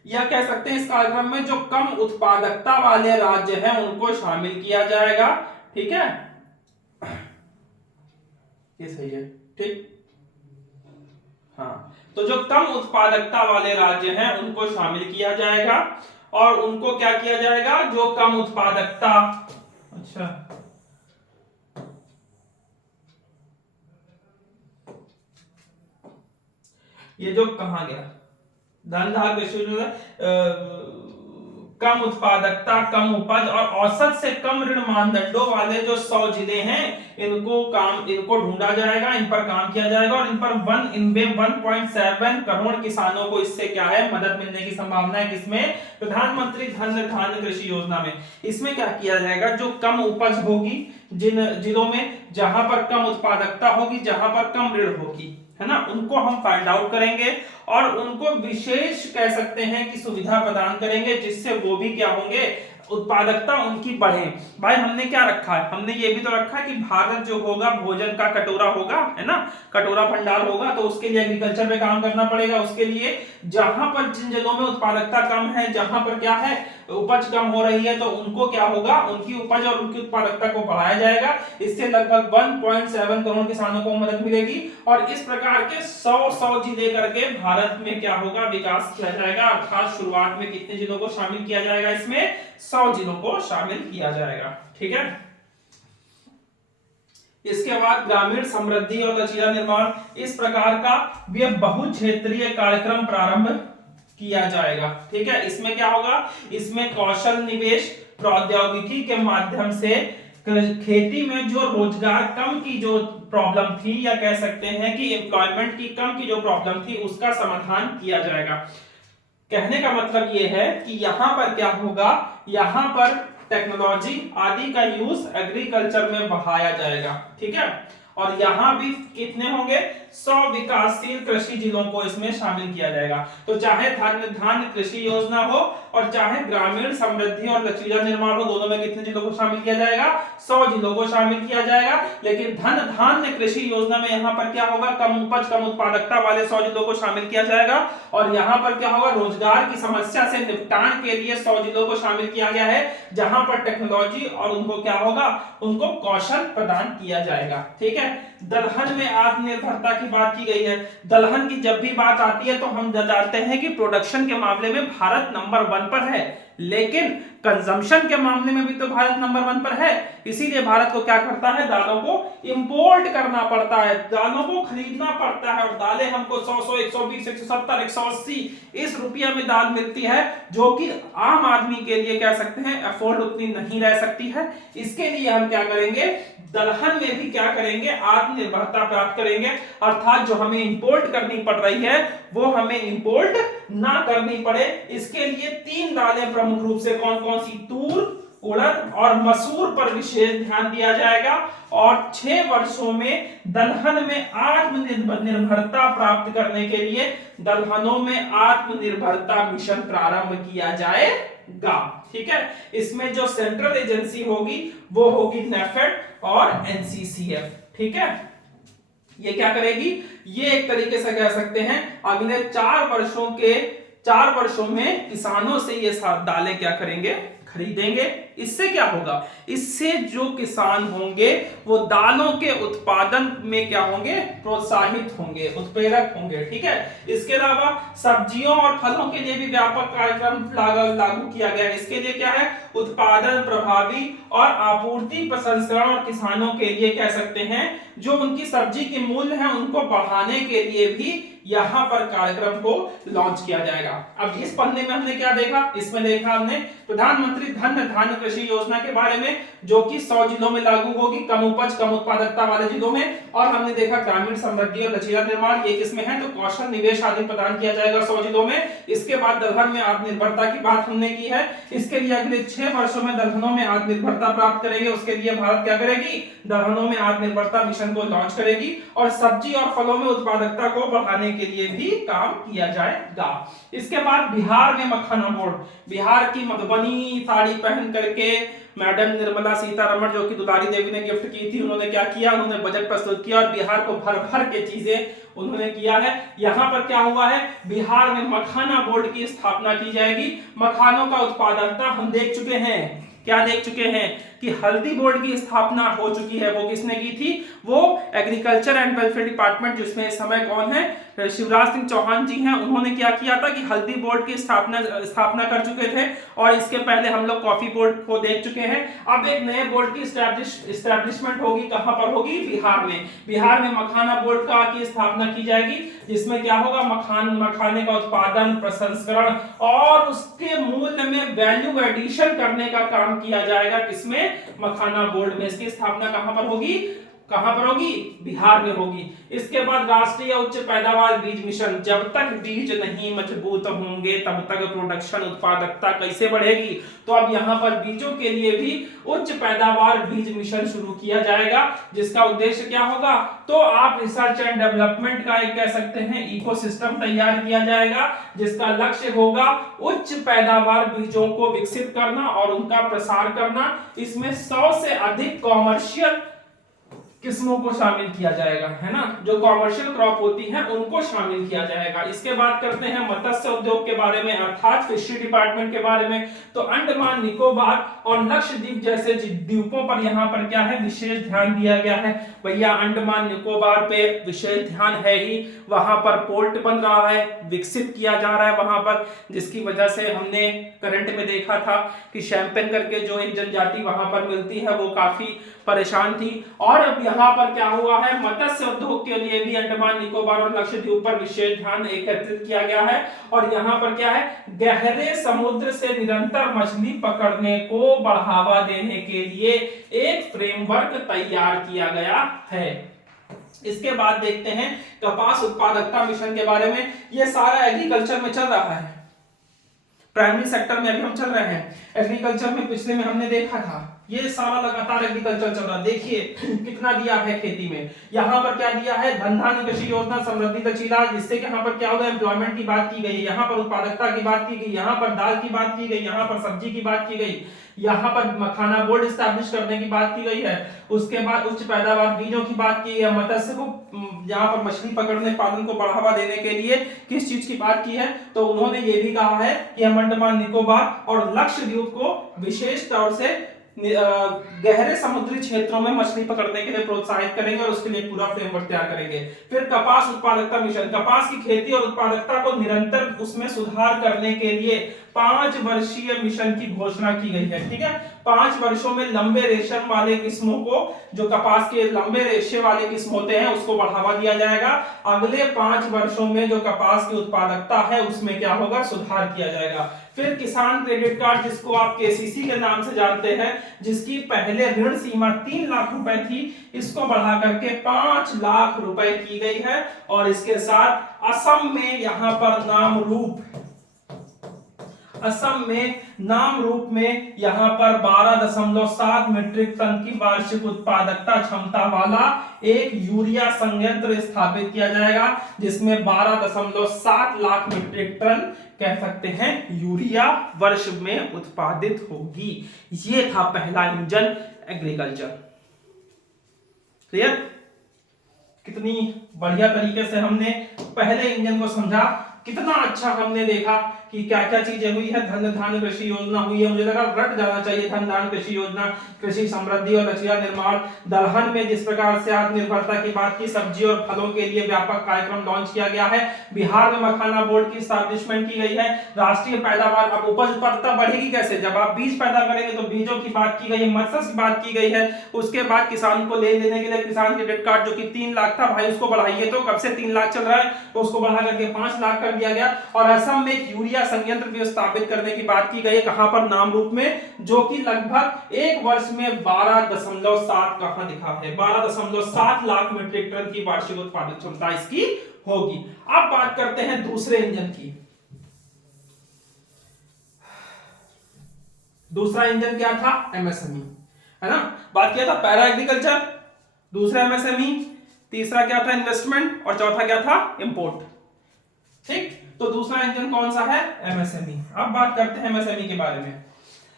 या कह सकते हैं इस कार्यक्रम में जो कम उत्पादकता वाले राज्य हैं उनको शामिल किया जाएगा। ठीक है, ये सही है। ठीक, हाँ, तो जो कम उत्पादकता वाले राज्य हैं उनको शामिल किया जाएगा और उनको क्या किया जाएगा, जो कम उत्पादकता, अच्छा ये जो कहा गया धन धार कम उत्पादकता, कम उपज और औसत से कम ऋण मानदंडों वाले जो 100 जिले हैं इनको ढूंढा जाएगा, इन पर काम किया जाएगा और इन पर 1.7 करोड़ किसानों को इससे क्या है, मदद मिलने की संभावना है। किसमें, प्रधानमंत्री धन धान्य कृषि योजना में। इसमें क्या किया जाएगा, जो कम उपज होगी जिन जिलों में, जहां पर कम उत्पादकता होगी, जहां पर कम ऋण होगी, है ना, उनको हम फाइंड आउट करेंगे और उनको विशेष कह सकते हैं कि सुविधा प्रदान करेंगे, जिससे वो भी क्या होंगे, उत्पादकता उनकी बढ़े। भाई हमने क्या रखा है, हमने ये भी तो रखा है कि भारत जो होगा भोजन का कटोरा होगा, है ना, कटोरा भंडार होगा, तो उसके लिए एग्रीकल्चर पे काम करना पड़ेगा। उसके लिए जहां पर जिन जगहों में उत्पादकता कम है, जहां पर क्या है उपज कम हो रही है, तो उनको क्या होगा, उनकी उपज और उनकी उत्पादकता को बढ़ाया जाएगा। इससे लगभग 1.7 करोड़ किसानों को मदद मिलेगी और इस प्रकार के 100 जिले करके भारत में क्या होगा, विकास किया जाएगा। अर्थात शुरुआत में कितने जिलों को शामिल किया जाएगा, इसमें 100 जिलों को शामिल किया जाएगा। ठीक है, इसके बाद ग्रामीण समृद्धि और लचीला निर्माण, इस प्रकार का भी बहु क्षेत्रीय कार्यक्रम प्रारंभ किया जाएगा। ठीक है, इसमें क्या होगा, इसमें कौशल निवेश प्रौद्योगिकी के माध्यम से खेती में जो रोजगार कम की जो प्रॉब्लम थी, या कह सकते हैं कि एम्प्लॉयमेंट की कम की जो प्रॉब्लम थी, उसका समाधान किया जाएगा। कहने का मतलब यह है कि यहां पर क्या होगा, यहां पर टेक्नोलॉजी आदि का यूज एग्रीकल्चर में बढ़ाया जाएगा। ठीक है, और यहां भी कितने होंगे, 100 विकासशील कृषि जिलों को इसमें शामिल किया जाएगा। तो चाहे धान्य कृषि योजना हो और चाहे ग्रामीण समृद्धि और लचीला निर्माण हो, दोनों में कितने जिलों को शामिल किया जाएगा, 100 जिलों को शामिल किया जाएगा। लेकिन धान्य कृषि योजना में यहां पर क्या होगा, कम उपज कम उत्पादकता वाले 100 जिलों को शामिल किया जाएगा और यहां पर क्या होगा, रोजगार की समस्या से निपटान के लिए 100 जिलों को शामिल किया गया है, जहां पर टेक्नोलॉजी और उनको क्या होगा, उनको कौशल प्रदान किया जाएगा। ठीक है, दलहन में आत्मनिर्भरता की बात की गई है। दलहन की जब भी बात आती है तो हम जानते हैं कि प्रोडक्शन के मामले में भारत नंबर 1 पर है, लेकिन कंजम्पशन के मामले में भी तो भारत नंबर 1 पर है। इसीलिए भारत को क्या करता है, दालों को इंपोर्ट करना पड़ता है, दालों को खरीदना पड़ता है और दालें हमको 100, 120, 170, 180 इस रुपया में दाल मिलती है, जो कि आम आदमी के लिए कह सकते हैं अफोर्ड उतनी नहीं रह सकती है। इसके लिए हम क्या करेंगे, दलहन में भी क्या करेंगे, आत्मनिर्भरता प्राप्त करेंगे। अर्थात जो हमें इंपोर्ट करनी पड़ रही है वो हमें इंपोर्ट ना करनी पड़े। इसके लिए 3 दालें प्रमुख रूप से कौन कौन सी, तूर, उड़द और मसूर पर विशेष ध्यान दिया जाएगा और 6 वर्षों में दलहन में आत्मनिर्भरता प्राप्त करने के लिए दलहनों में आत्मनिर्भरता मिशन प्रारंभ किया जाएगा। ठीक है, इसमें जो सेंट्रल एजेंसी होगी वो होगी नेफेड और एनसीसीएफ। ठीक है, ये क्या करेगी, ये एक तरीके से कह सकते हैं अगले 4 वर्षों में किसानों से ये दालें क्या करेंगे, खरीदेंगे। इससे क्या होगा, इससे जो किसान होंगे वो दालों के उत्पादन में क्या होंगे, प्रोत्साहित होंगे, उत्प्रेरक होंगे। ठीक है, इसके अलावा सब्जियों और फलों के लिए भी व्यापक कार्यक्रम लागू किया गया है। इसके लिए क्या है, उत्पादन प्रभावी और आपूर्ति प्रसंस्करण और किसानों के लिए कह सकते हैं जो उनकी सब्जी के मूल्य है उनको बढ़ाने के लिए भी यहां पर कार्यक्रम को लॉन्च किया जाएगा। अब इस पन्ने में हमने क्या देखा, इसमें देखा हमने प्रधानमंत्री धन धान्य कृषि योजना के बारे में, जो कि 100 जिलों में लागू होगी, कम उपज कम उत्पादकता वाले जिलों में। और हमने देखा ग्रामीण समृद्धि और लचीला निर्माण, ये किसमें है, तो कौशल निवेश आदि प्रदान किया जाएगा 100 जिलों में। इसके बाद दलहन में आत्मनिर्भरता की बात हमने की है। इसके लिए अगले 6 वर्षों में दलहनों में आत्मनिर्भरता प्राप्त करेंगे। उसके लिए भारत क्या करेगी, दलहनों में आत्मनिर्भरता मिशन को लॉन्च करेगी और सब्जी और फलों में उत्पादकता को बढ़ाने के लिए भी काम किया जाएगा। इसके बाद बिहार में मखाना बोर्ड, बिहार की मधुबन बनी साड़ी पहन करके मैडम निर्मला सीतारमण, जो कि दुलारी देवी ने गिफ्ट की थी, उन्होंने क्या किया, उन्होंने बजट प्रस्तुत किया और बिहार को भर भर के चीजें उन्होंने किया है। यहाँ पर क्या हुआ है, बिहार में मखाना बोर्ड की स्थापना की जाएगी। मखानों का उत्पादकता हम देख चुके हैं, क्या देख चुके हैं कि हल्दी बोर्ड की स्थापना हो चुकी है। वो किसने की थी, वो एग्रीकल्चर एंड वेलफेयर डिपार्टमेंट, जिसमें इस समय कौन है, शिवराज सिंह चौहान जी हैं, उन्होंने क्या किया था कि हल्दी बोर्ड की स्थापना कर चुके थे। और इसके पहले हम लोग कॉफी बोर्ड को देख चुके हैं। अब एक नए बोर्ड की इस्टेब्लिशमेंट होगी, कहां पर होगी, बिहार में। बिहार में मखाना बोर्ड की स्थापना की जाएगी, जिसमें क्या होगा, मखाने का उत्पादन, प्रसंस्करण और उसके मूल्य में वैल्यू एडिशन करने का काम किया जाएगा। किसमें, मखाना बोर्ड में। इसकी स्थापना कहां पर होगी, कहां पर होगी, बिहार में होगी। इसके बाद राष्ट्रीय उच्च पैदावार बीज मिशन, जब तक बीज नहीं मजबूत होंगे तब तक प्रोडक्शन, उत्पादकता कैसे बढ़ेगी। तो अब यहां पर बीजों के लिए भी उच्च पैदावार बीज मिशन शुरू किया जाएगा, जिसका उद्देश्य क्या होगा, तो आप रिसर्च एंड डेवलपमेंट का एक कह सकते हैं इकोसिस्टम तैयार किया जाएगा, जिसका लक्ष्य होगा उच्च पैदावार बीजों को विकसित करना और उनका प्रसार करना। इसमें 100 से अधिक कॉमर्शियल किस्मों को शामिल किया जाएगा, है ना, जो कॉमर्शियल क्रॉप होती हैं उनको शामिल किया जाएगा। इसके बाद करते हैं मत्स्य उद्योग के बारे में, अर्थात फिशरी डिपार्टमेंट के बारे में। तो अंडमान निकोबार और लक्षद्वीप जैसे द्वीपों पर यहाँ पर क्या है, विशेष ध्यान दिया गया है। भैया अंडमान निकोबार पे विशेष ध्यान है ही, वहां पर पोर्ट बन रहा है, विकसित किया जा रहा है वहां पर, जिसकी वजह से हमने करंट में देखा था कि शैंपेन करके जो एक जनजाति वहां पर मिलती है वो काफी परेशान थी। और अब यहाँ पर क्या हुआ है, मत्स्य उद्योग के लिए भी अंडमान निकोबार और लक्षद्वीप पर विशेष ध्यान एकत्रित किया गया है। और यहाँ पर क्या है, गहरे समुद्र से निरंतर मछली पकड़ने को बढ़ावा देने के लिए एक फ्रेमवर्क तैयार किया गया है। इसके बाद देखते हैं कपास उत्पादकता मिशन के बारे में। ये सारा एग्रीकल्चर में चल रहा है, प्राइमरी सेक्टर में अभी हम चल रहे हैं। एग्रीकल्चर में पिछले में हमने देखा था, ये सारा लगातार एग्रीकल्चर चल रहा है। देखिए कितना दिया है खेती में, यहाँ पर क्या दिया है, धन धान्य कृषि योजना, समृद्धि लचीला, जिससे कि यहाँ पर क्या होगा, एम्प्लॉयमेंट की बात की गई, यहाँ पर उत्पादकता की बात की गई, यहाँ पर दाल की बात की गई, यहाँ पर सब्जी की बात की गई, यहाँ पर मखाना बोर्ड स्टैब्लिश करने की बात की गई है। उसके बाद उच्च पैदावार बीजों की बात की है, मत्स्य को यहाँ पर मछली पकड़ने पालन को बढ़ावा देने के लिए किस चीज की बात की है, तो उन्होंने ये भी कहा है कि हम अंडमान निकोबार और लक्षद्वीप को विशेष तौर से गहरे समुद्री क्षेत्रों में मछली पकड़ने के लिए प्रोत्साहित करेंगे और उसके लिए पूरा फ्रेमवर्क तैयार करेंगे। फिर कपास उत्पादकता मिशन, कपास की खेती और उत्पादकता को निरंतर उसमें सुधार करने के लिए 5 वर्षीय मिशन की घोषणा की गई है। ठीक है, 5 वर्षों में लंबे रेशम वाले किस्मों को, जो कपास के लंबे रेशे वाले किस्म होते हैं, उसको बढ़ावा दिया जाएगा। अगले 5 वर्षों में जो कपास की उत्पादकता है उसमें क्या होगा, सुधार किया जाएगा। फिर किसान क्रेडिट कार्ड, जिसको आप केसीसी के नाम से जानते हैं, जिसकी पहले ऋण सीमा 3 लाख रुपए थी, इसको बढ़ा करके 5 लाख रुपए की गई है। और इसके साथ असम में यहाँ पर असम में नाम रूप में यहाँ पर 12.7 मीट्रिक टन की वार्षिक उत्पादकता क्षमता वाला एक यूरिया संयंत्र स्थापित किया जाएगा, जिसमें 12.7 लाख मीट्रिक टन कह सकते हैं यूरिया वर्ष में उत्पादित होगी। ये था पहला इंजन, एग्रीकल्चर। क्लियर? कितनी बढ़िया तरीके से हमने पहले इंजन को समझा, कितना अच्छा हमने देखा कि क्या क्या चीजें हुई है। धन धान्य कृषि योजना हुई है, मुझे लगा रट जाना चाहिए, धन धान्य कृषि योजना, कृषि समृद्धि और लचीला निर्माण। दलहन में जिस प्रकार से आत्मनिर्भरता की बात की, सब्जी और फलों के लिए व्यापक कार्यक्रम लॉन्च किया गया है। बिहार में मखाना बोर्ड की स्टैब्लिशमेंट की गई है। राष्ट्रीय पैदावार, अब उपज उत्पादकता बढ़ेगी कैसे, जब आप बीज पैदा करेंगे तो बीजों की बात की गई है, मत्स्य की बात की गई है। उसके बाद किसान को ले लेने के लिए किसान क्रेडिट कार्ड जो कि 3 लाख था, भाई उसको बढ़ाइए, तो कब से 3 लाख चल रहा है, तो उसको बढ़ा करके 5 लाख कर दिया गया। और असम में एक यूरिया संयंत्र भी स्थापित करने की बात की गई है, कहां पर, नाम रूप में, जो कि लगभग एक वर्ष में 12.7 कहां दिखा है, 12.7 लाख मीट्रिक टन की वार्षिक उत्पादन क्षमता इसकी होगी। अब बात करते हैं दूसरे इंजन की। दूसरा इंजन क्या था, एमएसएमई, है ना। बात किया था पैरा एग्रीकल्चर, दूसरा एमएसएमई, तीसरा क्या था, इन्वेस्टमेंट, और चौथा क्या था, इंपोर्ट। ठीक, तो दूसरा इंजन कौन सा है, एमएसएमई। अब बात करते हैं एमएसएमई के बारे में।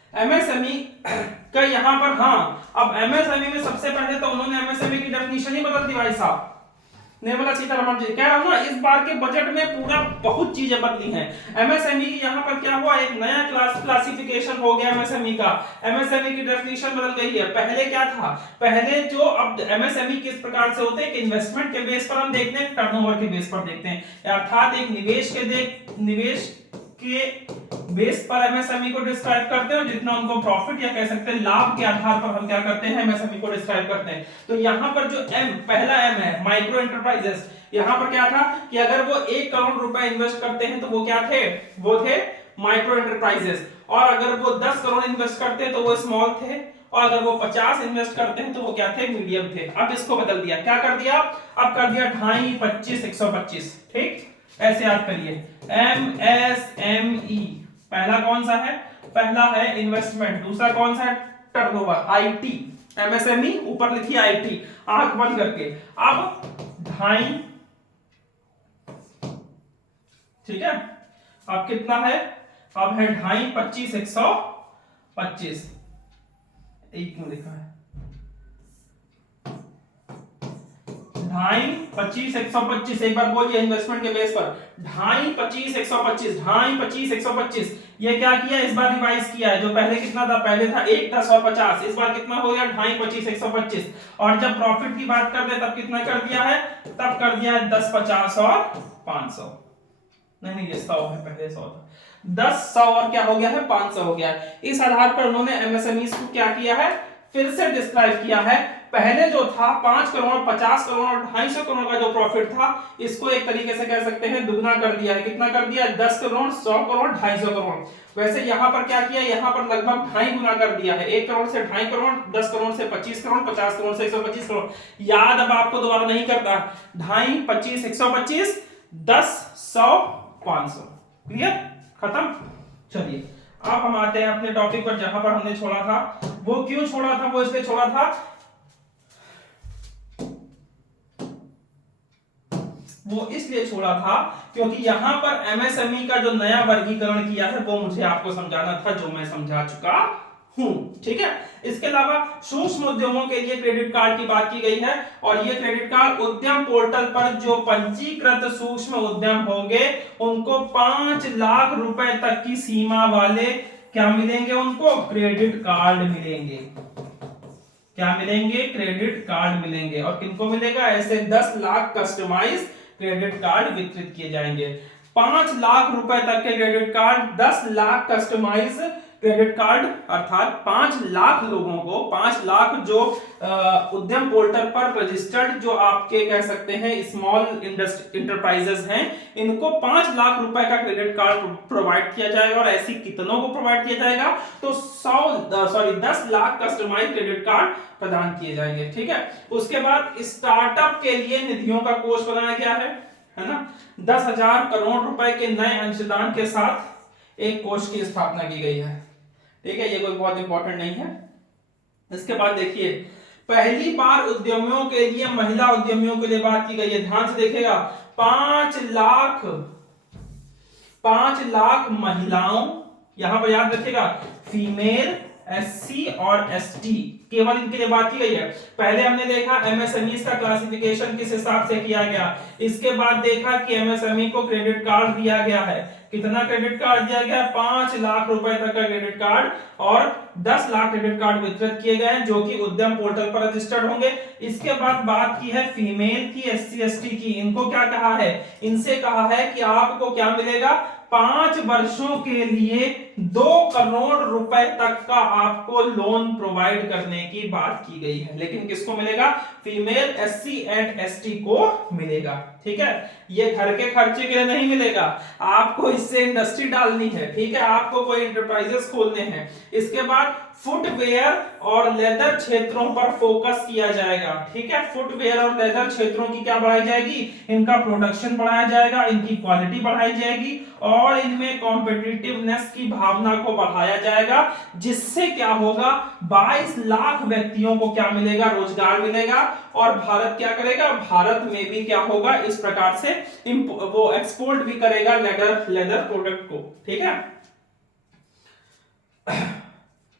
एमएसएमई का यहाँ पर, हाँ अब एमएसएमई में सबसे पहले तो उन्होंने एमएसएमई की डेफिनेशन ही बदल दी भाई साहब। निर्मला सीतारमण जी कह रहा हूं ना, इस बार के बजट में पूरा बहुत चीजें बदली हैं। एमएसएमई की यहाँ पर क्या हुआ, एक नया क्लासिफिकेशन हो गया एमएसएमई का। एमएसएमई की डेफिनेशन बदल गई है। पहले क्या था, पहले जो, अब एमएसएमई किस प्रकार से होते हैं कि इन्वेस्टमेंट के बेस पर हम देखते हैं, टर्नओवर के बेस पर देखते हैं, अर्थात एक निवेश के बेस पर एमएसएमई को डिस्क्राइब करते हैं और जितना उनको प्रॉफिट या कह सकते हैं लाभ के आधार पर हम क्या करते हैं, एमएसएमई को डिस्क्राइब करते हैं। तो यहाँ पर जो एम, पहला एम है माइक्रो एंटरप्राइजेस, यहाँ पर क्या था कि अगर वो 1 करोड़ रुपए इन्वेस्ट करते हैं तो वो क्या थे, वो थे माइक्रो एंटरप्राइजेस, और अगर वो 10 करोड़ इन्वेस्ट करते हैं तो वो स्मॉल थे, और अगर वो 50 इन्वेस्ट करते हैं तो वो क्या थे, मीडियम थे। अब इसको बदल दिया, क्या कर दिया, अब कर दिया 2.5, 25, 125, ठीक, ऐसे याद करिए। एमएसएमई पहला कौन सा है, पहला है इन्वेस्टमेंट, दूसरा कौन सा है, टर्नओवर, आईटी। एमएसएमई ऊपर लिखिए आईटी, आंख बंद करके। अब 2.5, ठीक है, अब कितना है, अब है 2.5, 25, 125, एक क्यों लिखा है, 2.5, 25, 125, एक बार बोलिए इन्वेस्टमेंट के बेस पर, 2.5, 25, 125, 2.5, 25, 125, ये क्या किया, इस बार रिवाइज किया है। जो पहले कितना था, पहले था 1, 10 और 50, इस बार कितना हो गया, 2.5, 25, 125, और जब प्रॉफिट की बात कर दे तब कितना कर दिया है, तब कर दिया है 10, 50 और 500, नहीं ये 100 है, पहले 100 था, 10, 100 और क्या हो गया है, 500 हो गया है। इस आधार पर उन्होंने एमएसएमई को क्या किया है, फिर से डिस्क्राइब किया है। पहले जो था 5 करोड़, 50 करोड़ और 250 करोड़ का जो प्रॉफिट था, इसको एक तरीके से कह सकते हैं दुगना कर दिया है। कितना कर दिया, 10 करोड़, 100 करोड़, 250 करोड़। वैसे यहां पर क्या किया, यहां पर लगभग 2.5 गुना कर दिया है, 1 करोड़ से 2.5 करोड़, 10 करोड़ से 25 करोड़, 50 करोड़ से 125 करोड़। याद अब आपको दोबारा नहीं करता, 2.5, 25, 125, 10, 100, 500, क्लियर, खत्म। चलिए अब हम आते हैं अपने टॉपिक पर, जहां पर हमने छोड़ा था। वो क्यों छोड़ा था, वो इसलिए छोड़ा था, वो इसलिए छोड़ा था क्योंकि यहां पर एमएसएमई का जो नया वर्गीकरण किया है वो मुझे आपको समझाना था, जो मैं समझा चुका हूं, ठीक है। इसके अलावा सूक्ष्म उद्यमों के लिए क्रेडिट कार्ड की बात की गई है, और ये क्रेडिट कार्ड उद्यम पोर्टल पर जो पंजीकृत सूक्ष्म उद्यम होंगे उनको 5 लाख रुपए तक की सीमा वाले क्या मिलेंगे, उनको क्रेडिट कार्ड मिलेंगे। क्या मिलेंगे, क्रेडिट कार्ड मिलेंगे। और किनको मिलेगा, ऐसे 10 लाख कस्टमाइज क्रेडिट कार्ड वितरित किए जाएंगे। 5 लाख रुपए तक के credit card, 10 lakh customise credit card, अर्थात 5 लाख लोगों को, 5 लाख जो उद्यम पोर्टल पर रजिस्टर्ड जो आपके कह सकते हैं स्मॉल इंटरप्राइजेस हैं, इनको 5 लाख रुपए का क्रेडिट कार्ड प्रोवाइड किया जाएगा। और ऐसी कितनों को प्रोवाइड किया जाएगा, तो 10 लाख कस्टमाइज क्रेडिट कार्ड प्रदान किए जाएंगे, ठीक है। उसके बाद स्टार्टअप के लिए निधियों का कोष बनाया गया है ना, 10,000 करोड़ रुपए के नए अंशदान के साथ एक कोष की स्थापना की गई है, ठीक है। ये कोई बहुत इंपॉर्टेंट नहीं है। इसके बाद देखिए, पहली बार उद्यमियों के लिए, महिला उद्यमियों के लिए बात की गई है, ध्यान से देखिएगा। 5 लाख महिलाओं, यहां पर याद रखिएगा, फीमेल, एससी और एसटी, केवल इनके लिए बात की गई है। पहले हमने देखा एमएसएमई का क्लासिफिकेशन किस हिसाब से किया गया, इसके बाद देखा कि एमएसएमई को क्रेडिट कार्ड दिया गया है। कितना क्रेडिट कार्ड दिया गया, 5 लाख रुपए तक का क्रेडिट कार्ड, और 10 लाख क्रेडिट कार्ड वितरित किए गए हैं जो कि उद्यम पोर्टल पर रजिस्टर्ड होंगे। इसके बाद बात की है फीमेल की, एससी एसटी की। इनको क्या कहा है, इनसे कहा है कि आपको क्या मिलेगा, 5 वर्षों के लिए 2 करोड़ रुपए तक का आपको लोन प्रोवाइड करने की बात की गई है। लेकिन किसको मिलेगा, फीमेल, एससी एंड एसटी को मिलेगा, ठीक है। ये घर के खर्चे के लिए नहीं मिलेगा, आपको इससे इंडस्ट्री डालनी है, ठीक है, आपको कोई इंटरप्राइजेस खोलने हैं। इसके बाद फुटवेयर और लेदर क्षेत्रों पर फोकस किया जाएगा, ठीक है। फुटवेयर और लेदर क्षेत्रों की क्या बढ़ाई जाएगी, इनका प्रोडक्शन बढ़ाया जाएगा, इनकी क्वालिटी बढ़ाई जाएगी और इनमें कॉम्पिटिटिवनेस की भावना को बढ़ाया जाएगा, जिससे क्या होगा, 22 लाख व्यक्तियों को क्या मिलेगा, रोजगार मिलेगा। और भारत क्या करेगा, भारत में भी क्या होगा, इस प्रकार से वो एक्सपोर्ट भी करेगा लेदर प्रोडक्ट को, ठीक है।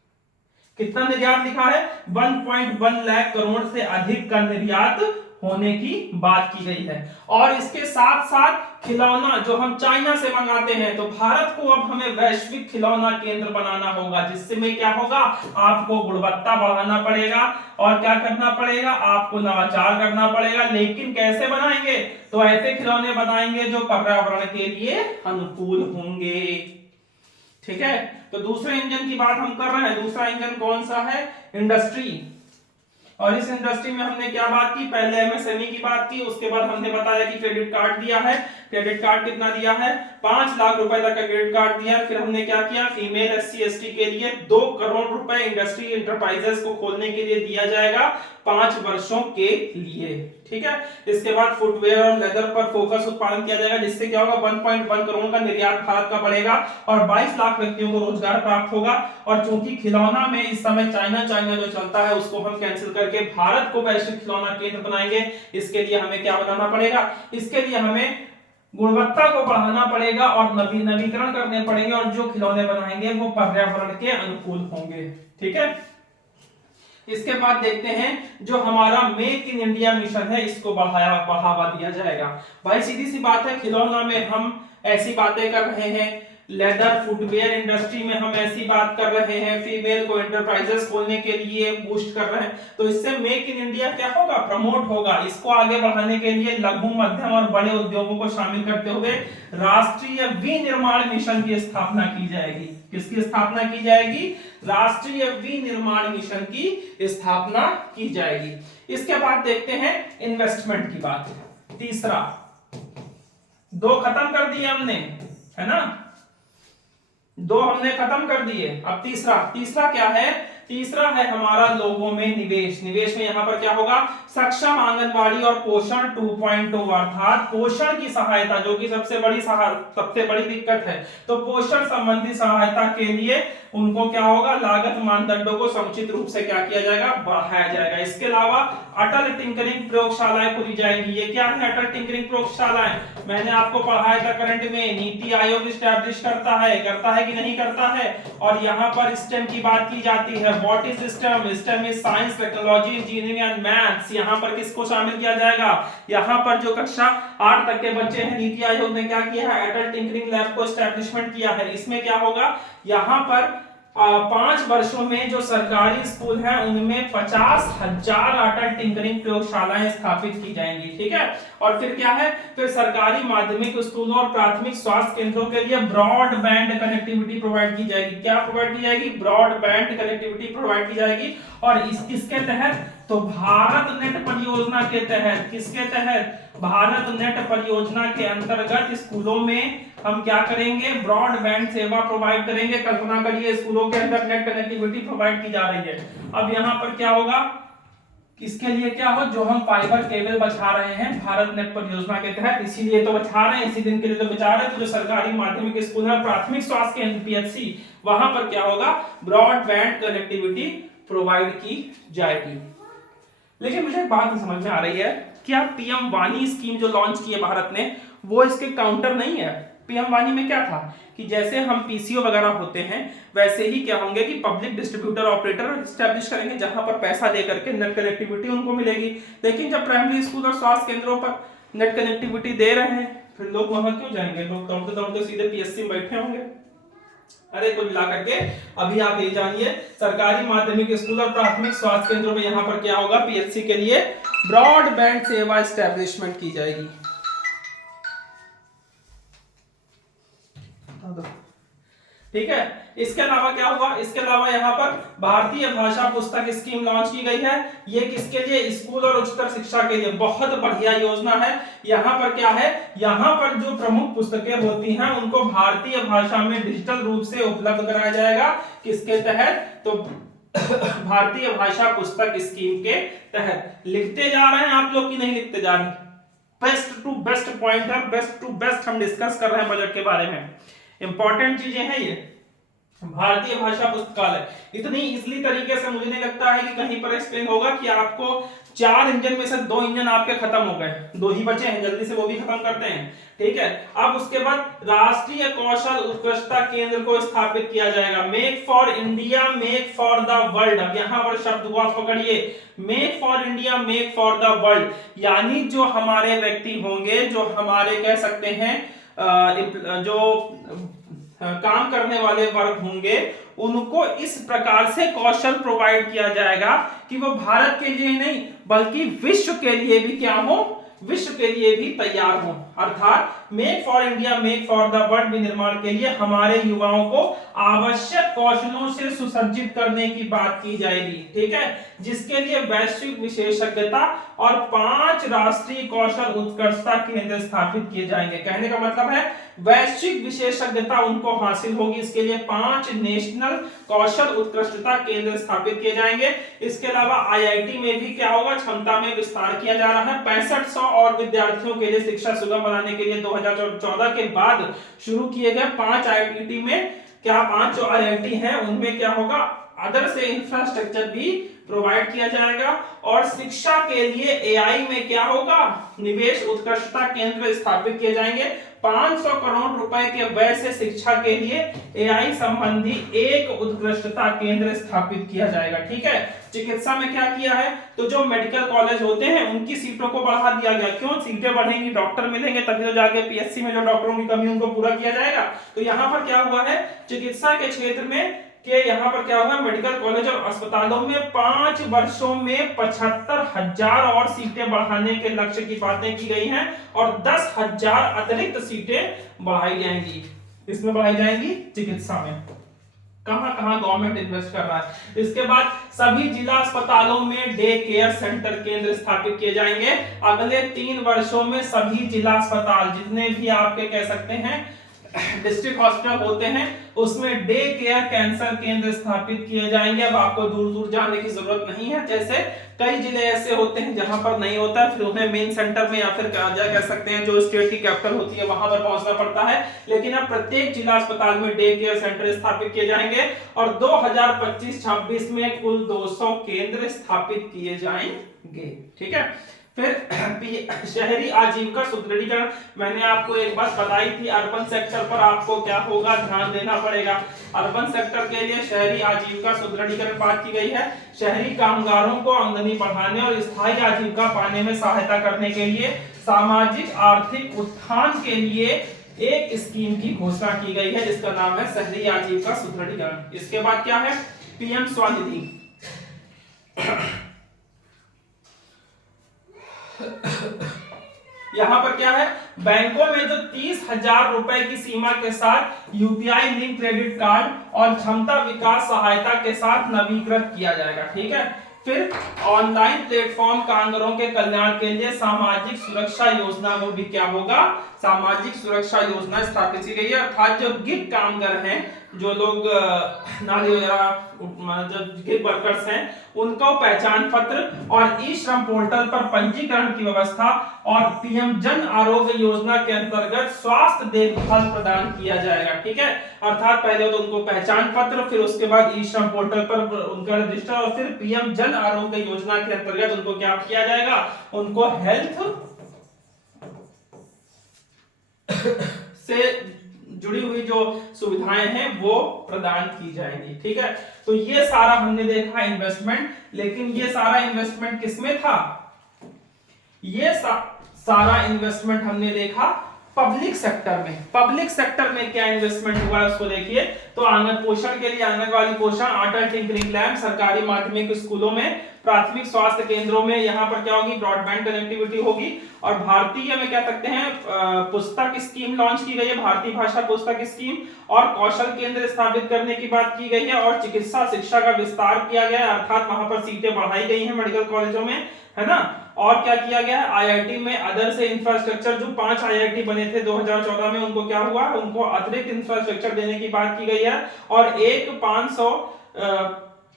कितना निर्यात लिखा है? 1.1 लाख करोड़ से अधिक का निर्यात होने की बात की गई है। और इसके साथ साथ खिलौना जो हम चाइना से मंगाते हैं, तो भारत को अब हमें वैश्विक खिलौना केंद्र बनाना होगा, जिससे में क्या होगा, आपको गुणवत्ता बढ़ाना पड़ेगा और क्या करना पड़ेगा, आपको नवाचार करना पड़ेगा। लेकिन कैसे बनाएंगे? तो ऐसे खिलौने बनाएंगे जो पर्यावरण के लिए अनुकूल होंगे। ठीक है, तो दूसरे इंजन की बात हम कर रहे हैं। दूसरा इंजन कौन सा है? इंडस्ट्री। और इस इंडस्ट्री में हमने क्या बात की? पहले एमएसएमई की बात की, उसके बाद हमने बताया कि क्रेडिट कार्ड दिया है। क्रेडिट कार्ड कितना दिया है? 5 लाख रुपए तक का क्रेडिट कार्ड दिया। फिर हमने क्या किया? फीमेल एससी एसटी के लिए 2 करोड़ रुपए इंडस्ट्री एंटरप्राइजेस को खोलने के लिए दिया जाएगा 5 वर्षों के लिए। ठीक है, इसके बाद फुटवेयर और लेदर पर फोकस उत्पादन किया जाएगा, जिससे क्या होगा, 1.1 करोड़ का निर्यात भारत का बढ़ेगा और 22 लाख व्यक्तियों को रोजगार प्राप्त होगा। और चूंकि खिलौना में इस समय चाइना जो चलता है, उसको हम कैंसिल करके भारत को वैश्विक खिलौना केंद्र बनाएंगे। इसके लिए हमें क्या बनाना पड़ेगा? इसके लिए हमें गुणवत्ता को बढ़ाना पड़ेगा और नवीकरण करने पड़ेंगे, और जो खिलौने बनाएंगे वो पर्यावरण के अनुकूल होंगे। ठीक है, इसके बाद देखते हैं जो हमारा मेक इन इंडिया मिशन है, इसको बढ़ावा दिया जाएगा। भाई सीधी सी बात है, खिलौना में हम ऐसी बातें कर रहे हैं, लेदर फुटवेयर इंडस्ट्री में हम ऐसी बात कर रहे हैं, फीमेल को एंटरप्राइजेस खोलने के लिए बूस्ट कर रहे हैं, तो इससे मेक इन इंडिया क्या होगा? प्रमोट होगा। इसको आगे बढ़ाने के लिए लघु मध्यम और बड़े उद्योगों को शामिल करते हुए राष्ट्रीय विनिर्माण मिशन की स्थापना की जाएगी। किसकी स्थापना की जाएगी? राष्ट्रीय विनिर्माण मिशन की स्थापना की जाएगी। इसके बाद देखते हैं इन्वेस्टमेंट की बात। तीसरा, 2 खत्म कर दिए हमने, है ना, 2 हमने खत्म कर दिए। अब तीसरा क्या है? तीसरा है हमारा लोगों में निवेश। निवेश में यहां पर क्या होगा? सक्षम आंगनवाड़ी और पोषण 2.0, अर्थात पोषण की सहायता, जो कि सबसे बड़ी दिक्कत है। तो पोषण संबंधी सहायता के लिए उनको क्या होगा? लागत मानदंडों को समुचित रूप से क्या किया जाएगा? बढ़ाया जाएगा। इसके अलावा अटल टिंकरिंग प्रयोगशालाएं खुली जाएंगी। ये क्या है अटल टिंकरिंग प्रयोगशालाएं? मैंने आपको पढ़ाया था करंट में, नीति आयोग स्टैब्लिश करता है कि नहीं करता है। और यहाँ पर स्टेम की बात की जाती है। What is stem? Stem is science, technology, engineering and maths. यहाँ पर किसको शामिल किया जाएगा? यहाँ पर जो कक्षा 8 तक के बच्चे हैं, नीति आयोग ने क्या किया है? अटल टिंकरिंग लैब को एस्टैब्लिशमेंट किया है। इसमें क्या होगा? यहाँ पर 5 वर्षों में जो सरकारी स्कूल हैं उनमें 50,000 अटल टिंकरिंग प्रयोगशालाएं स्थापित की जाएंगी। ठीक है, और फिर क्या है? फिर सरकारी माध्यमिक स्कूलों और प्राथमिक स्वास्थ्य केंद्रों के लिए ब्रॉडबैंड कनेक्टिविटी प्रोवाइड की जाएगी। क्या प्रोवाइड की जाएगी? ब्रॉडबैंड कनेक्टिविटी प्रोवाइड की जाएगी। और इसके तहत, तो भारत नेट परियोजना के तहत, किसके तहत? भारत नेट परियोजना के अंतर्गत स्कूलों में हम क्या करेंगे? ब्रॉडबैंड सेवा प्रोवाइड करेंगे। कल्पना करिए स्कूलों के अंदर नेट कनेक्टिविटी प्रोवाइड की जा रही है। अब यहाँ पर क्या होगा? इसके लिए क्या हो? जो हम फाइबर केबल बचा रहे हैं भारत नेट परियोजना के तहत, इसीलिए तो बचा रहे हैं, इसी दिन के लिए तो बचा रहे हैं। तो जो सरकारी माध्यमिक स्कूल है, प्राथमिक स्वास्थ्य केंद्र पीएचसी, वहां पर क्या होगा? ब्रॉडबैंड कनेक्टिविटी प्रोवाइड की जाएगी। लेकिन मुझे एक बात समझ में आ रही है, क्या पीएम वाणी स्कीम जो लॉन्च की है भारत ने, वो इसके काउंटर नहीं है? पीएम वाणी में क्या था कि जैसे हम पीसीओ वगैरह होते हैं, वैसे ही क्या होंगे कि पब्लिक डिस्ट्रीब्यूटर ऑपरेटर स्टैब्लिश करेंगे, जहां पर पैसा दे करके नेट कनेक्टिविटी उनको मिलेगी। लेकिन जब प्राइमरी स्कूल और स्वास्थ्य केंद्रों पर नेट कनेक्टिविटी दे रहे हैं, फिर लोग वहां क्यों जाएंगे? लोग दौड़ते दौड़ते सीधे पीएससी में बैठे होंगे। अरे कुल मिला करके अभी आप ये जानिए, सरकारी माध्यमिक स्कूल और प्राथमिक स्वास्थ्य केंद्रों में यहाँ पर क्या होगा? पीएचसी के लिए ब्रॉडबैंड सेवा एस्टैब्लिशमेंट की जाएगी। ठीक है, इसके अलावा क्या होगा? इसके अलावा यहाँ पर भारतीय भाषा पुस्तक स्कीम लॉन्च की गई है। ये किसके लिए? स्कूल और उच्चतर शिक्षा के लिए। बहुत बढ़िया योजना है। यहाँ पर क्या है? यहाँ पर जो प्रमुख पुस्तकें होती हैं उनको भारतीय भाषा में डिजिटल रूप से उपलब्ध कराया जाएगा। किसके तहत? तो भारतीय भाषा पुस्तक स्कीम के तहत। लिखते जा रहे हैं आप लोग की नहीं लिखते जा रहे? Best to best pointer, best to best हम डिस्कस कर रहे हैं बजट के बारे में। इंपॉर्टेंट चीजें हैं ये। भारतीय भाषा पुस्तकालय। इतनी इजली तरीके से मुझे नहीं लगता है कि कहीं पर एक्सप्लेन होगा कि आपको 4 इंजन में से 2 इंजन आपके खत्म हो गए, 2 ही बचे हैं, जल्दी से वो भी खत्म करते हैं। ठीक है, अब उसके बाद राष्ट्रीय कौशल उत्कृष्टता केंद्र को स्थापित किया जाएगा। Make for India, make for the world. अब यहां पर शब्द को आप पकड़िए, make for India, make for the world, यानी जो हमारे व्यक्ति होंगे, जो हमारे कह सकते हैं जो काम करने वाले वर्ग होंगे, उनको इस प्रकार से कौशल प्रोवाइड किया जाएगा कि वो भारत के लिए नहीं बल्कि विश्व के लिए भी क्या हो, विश्व के लिए भी तैयार हो। अर्थात make for India, make for the world विनिर्माण के लिए हमारे युवाओं को आवश्यक कौशलों से सुसज्जित करने की बात की जाएगी। ठीक है, जिसके लिए वैश्विक विशेषज्ञता और 5 राष्ट्रीय कौशल उत्कृष्टता केंद्र स्थापित किए जाएंगे। कहने का मतलब है वैश्विक विशेषज्ञता उनको हासिल होगी, इसके लिए 5 नेशनल कौशल उत्कृष्टता केंद्र स्थापित किए जाएंगे। इसके अलावा आईआईटी में भी क्या होगा, क्षमता में विस्तार किया जा रहा है। 6500 और विद्यार्थियों के लिए शिक्षा सुगम बनाने के लिए 2014 के बाद शुरू किए गए 5 आईआईटी में क्या 5 जो आईआईटी हैं उनमें क्या होगा, अदर से इंफ्रास्ट्रक्चर भी प्रोवाइड किया जाएगा। और शिक्षा के लिए एआई में क्या होगा, निवेश उत्कृष्टता केंद्र स्थापित किए जाएंगे। 500 करोड़ रुपए के व्यय से शिक्षा के लिए एआई संबंधी एक उत्कृष्टता केंद्र स्थापित किया जाएगा। ठीक है, चिकित्सा में क्या किया है, तो जो मेडिकल कॉलेज होते हैं उनकी सीटों को बढ़ा दिया गया। क्यों, सीटें बढ़ेंगी, डॉक्टर मिलेंगे, तभी तो जाके पीएससी में जो डॉक्टरों की कमी उनको पूरा किया जाएगा। तो यहाँ पर क्या हुआ है, चिकित्सा के क्षेत्र में कि यहाँ पर क्या होगा, मेडिकल कॉलेज और अस्पतालों में 5 वर्षों में 75,000 और सीटें बढ़ाने के लक्ष्य की बातें की गई हैं और 10,000 अतिरिक्त सीटें बढ़ाई जाएंगी। इसमें बढ़ाई जाएंगी चिकित्सा में। कहां कहां गवर्नमेंट इन्वेस्ट कर रहा है। इसके बाद सभी जिला अस्पतालों में डे केयर सेंटर केंद्र स्थापित किए जाएंगे। अगले 3 वर्षों में सभी जिला अस्पताल जितने भी आपके कह सकते हैं डिस्ट्रिक्ट हॉस्पिटल होते हैं उसमें डे केयर कैंसर केंद्र स्थापित किए जाएंगे। अब आपको दूर दूर जाने की जरूरत नहीं है, जैसे कई जिले ऐसे होते हैं जहां पर नहीं होता है, फिर उन्हें मेन सेंटर में या फिर कह सकते हैं जो स्टेट की कैपिटल होती है वहां पर पहुंचना पड़ता है। लेकिन अब प्रत्येक जिला अस्पताल में डे केयर सेंटर स्थापित किए जाएंगे और 2025-26 में कुल 200 केंद्र स्थापित किए जाएंगे। ठीक है, फिर शहरी आजीविका सुदृढ़ीकरण, मैंने आपको एक बात बताई थी, अर्बन सेक्टर पर आपको क्या होगा, ध्यान देना पड़ेगा। अर्बन सेक्टर के लिए शहरी आजीविका सुदृढ़ीकरण बात की गई है। शहरी कामगारों को आमदनी बढ़ाने और स्थायी आजीविका पाने में सहायता करने के लिए सामाजिक आर्थिक उत्थान के लिए एक स्कीम की घोषणा की गई है जिसका नाम है शहरी आजीविका सुदृढ़ीकरण। इसके बाद क्या है, पीएम स्वनिधि। यहां पर क्या है, बैंकों में जो 30,000 रुपए की सीमा के साथ यूपीआई लिंक क्रेडिट कार्ड और क्षमता विकास सहायता के साथ नवीकृत किया जाएगा। ठीक है, फिर ऑनलाइन प्लेटफॉर्म कामगारों के कल्याण के लिए सामाजिक सुरक्षा योजना में भी क्या होगा, सामाजिक सुरक्षा योजना स्थापित की गई है। अर्थात जो गिग कामगार हैं, जो लोग नाली वगैरह जो गिग वर्कर्स हैं, उनको पहचान पत्र और ई श्रम पोर्टल पर पंजीकरण की व्यवस्था और पीएम जन आरोग्य योजना के अंतर्गत स्वास्थ्य देखभाल प्रदान किया जाएगा। ठीक है, अर्थात पहले तो उनको पहचान पत्र, फिर उसके बाद ई श्रम पोर्टल पर उनका रजिस्टर और फिर पीएम जन आरोग्य योजना के अंतर्गत उनको क्या किया जाएगा, उनको हेल्थ से जुड़ी हुई जो सुविधाएं हैं वो प्रदान की जाएंगी। ठीक है, तो ये सारा हमने देखा इन्वेस्टमेंट, लेकिन ये सारा इन्वेस्टमेंट किसमें था, ये सारा इन्वेस्टमेंट हमने देखा पब्लिक सेक्टर में। पब्लिक सेक्टर में क्या इन्वेस्टमेंट हुआ है उसको देखिए, तो आंगन पोषण के लिए आंगनवाड़ी पोषण, अटल टिंकरिंग लैब, सरकारी माध्यमिक स्कूलों में, प्राथमिक स्वास्थ्य केंद्रों में यहाँ पर क्या होगी, ब्रॉडबैंड कनेक्टिविटी होगी। और भारतीय में क्या कहते हैं, पुस्तक स्कीम लॉन्च की गई है, भारतीय भाषा पुस्तक स्कीम, और कौशल केंद्र स्थापित करने की बात की गई है, और चिकित्सा शिक्षा का विस्तार किया गया है, अर्थात वहां पर सीटें बढ़ाई गई हैं मेडिकल कॉलेजों में, है ना। और क्या किया गया है, आईआईटी में अदर से इंफ्रास्ट्रक्चर, जो 5 आईआईटी बने थे 2014 में, उनको क्या हुआ, उनको अतिरिक्त इंफ्रास्ट्रक्चर देने की बात की गई है। और एक 500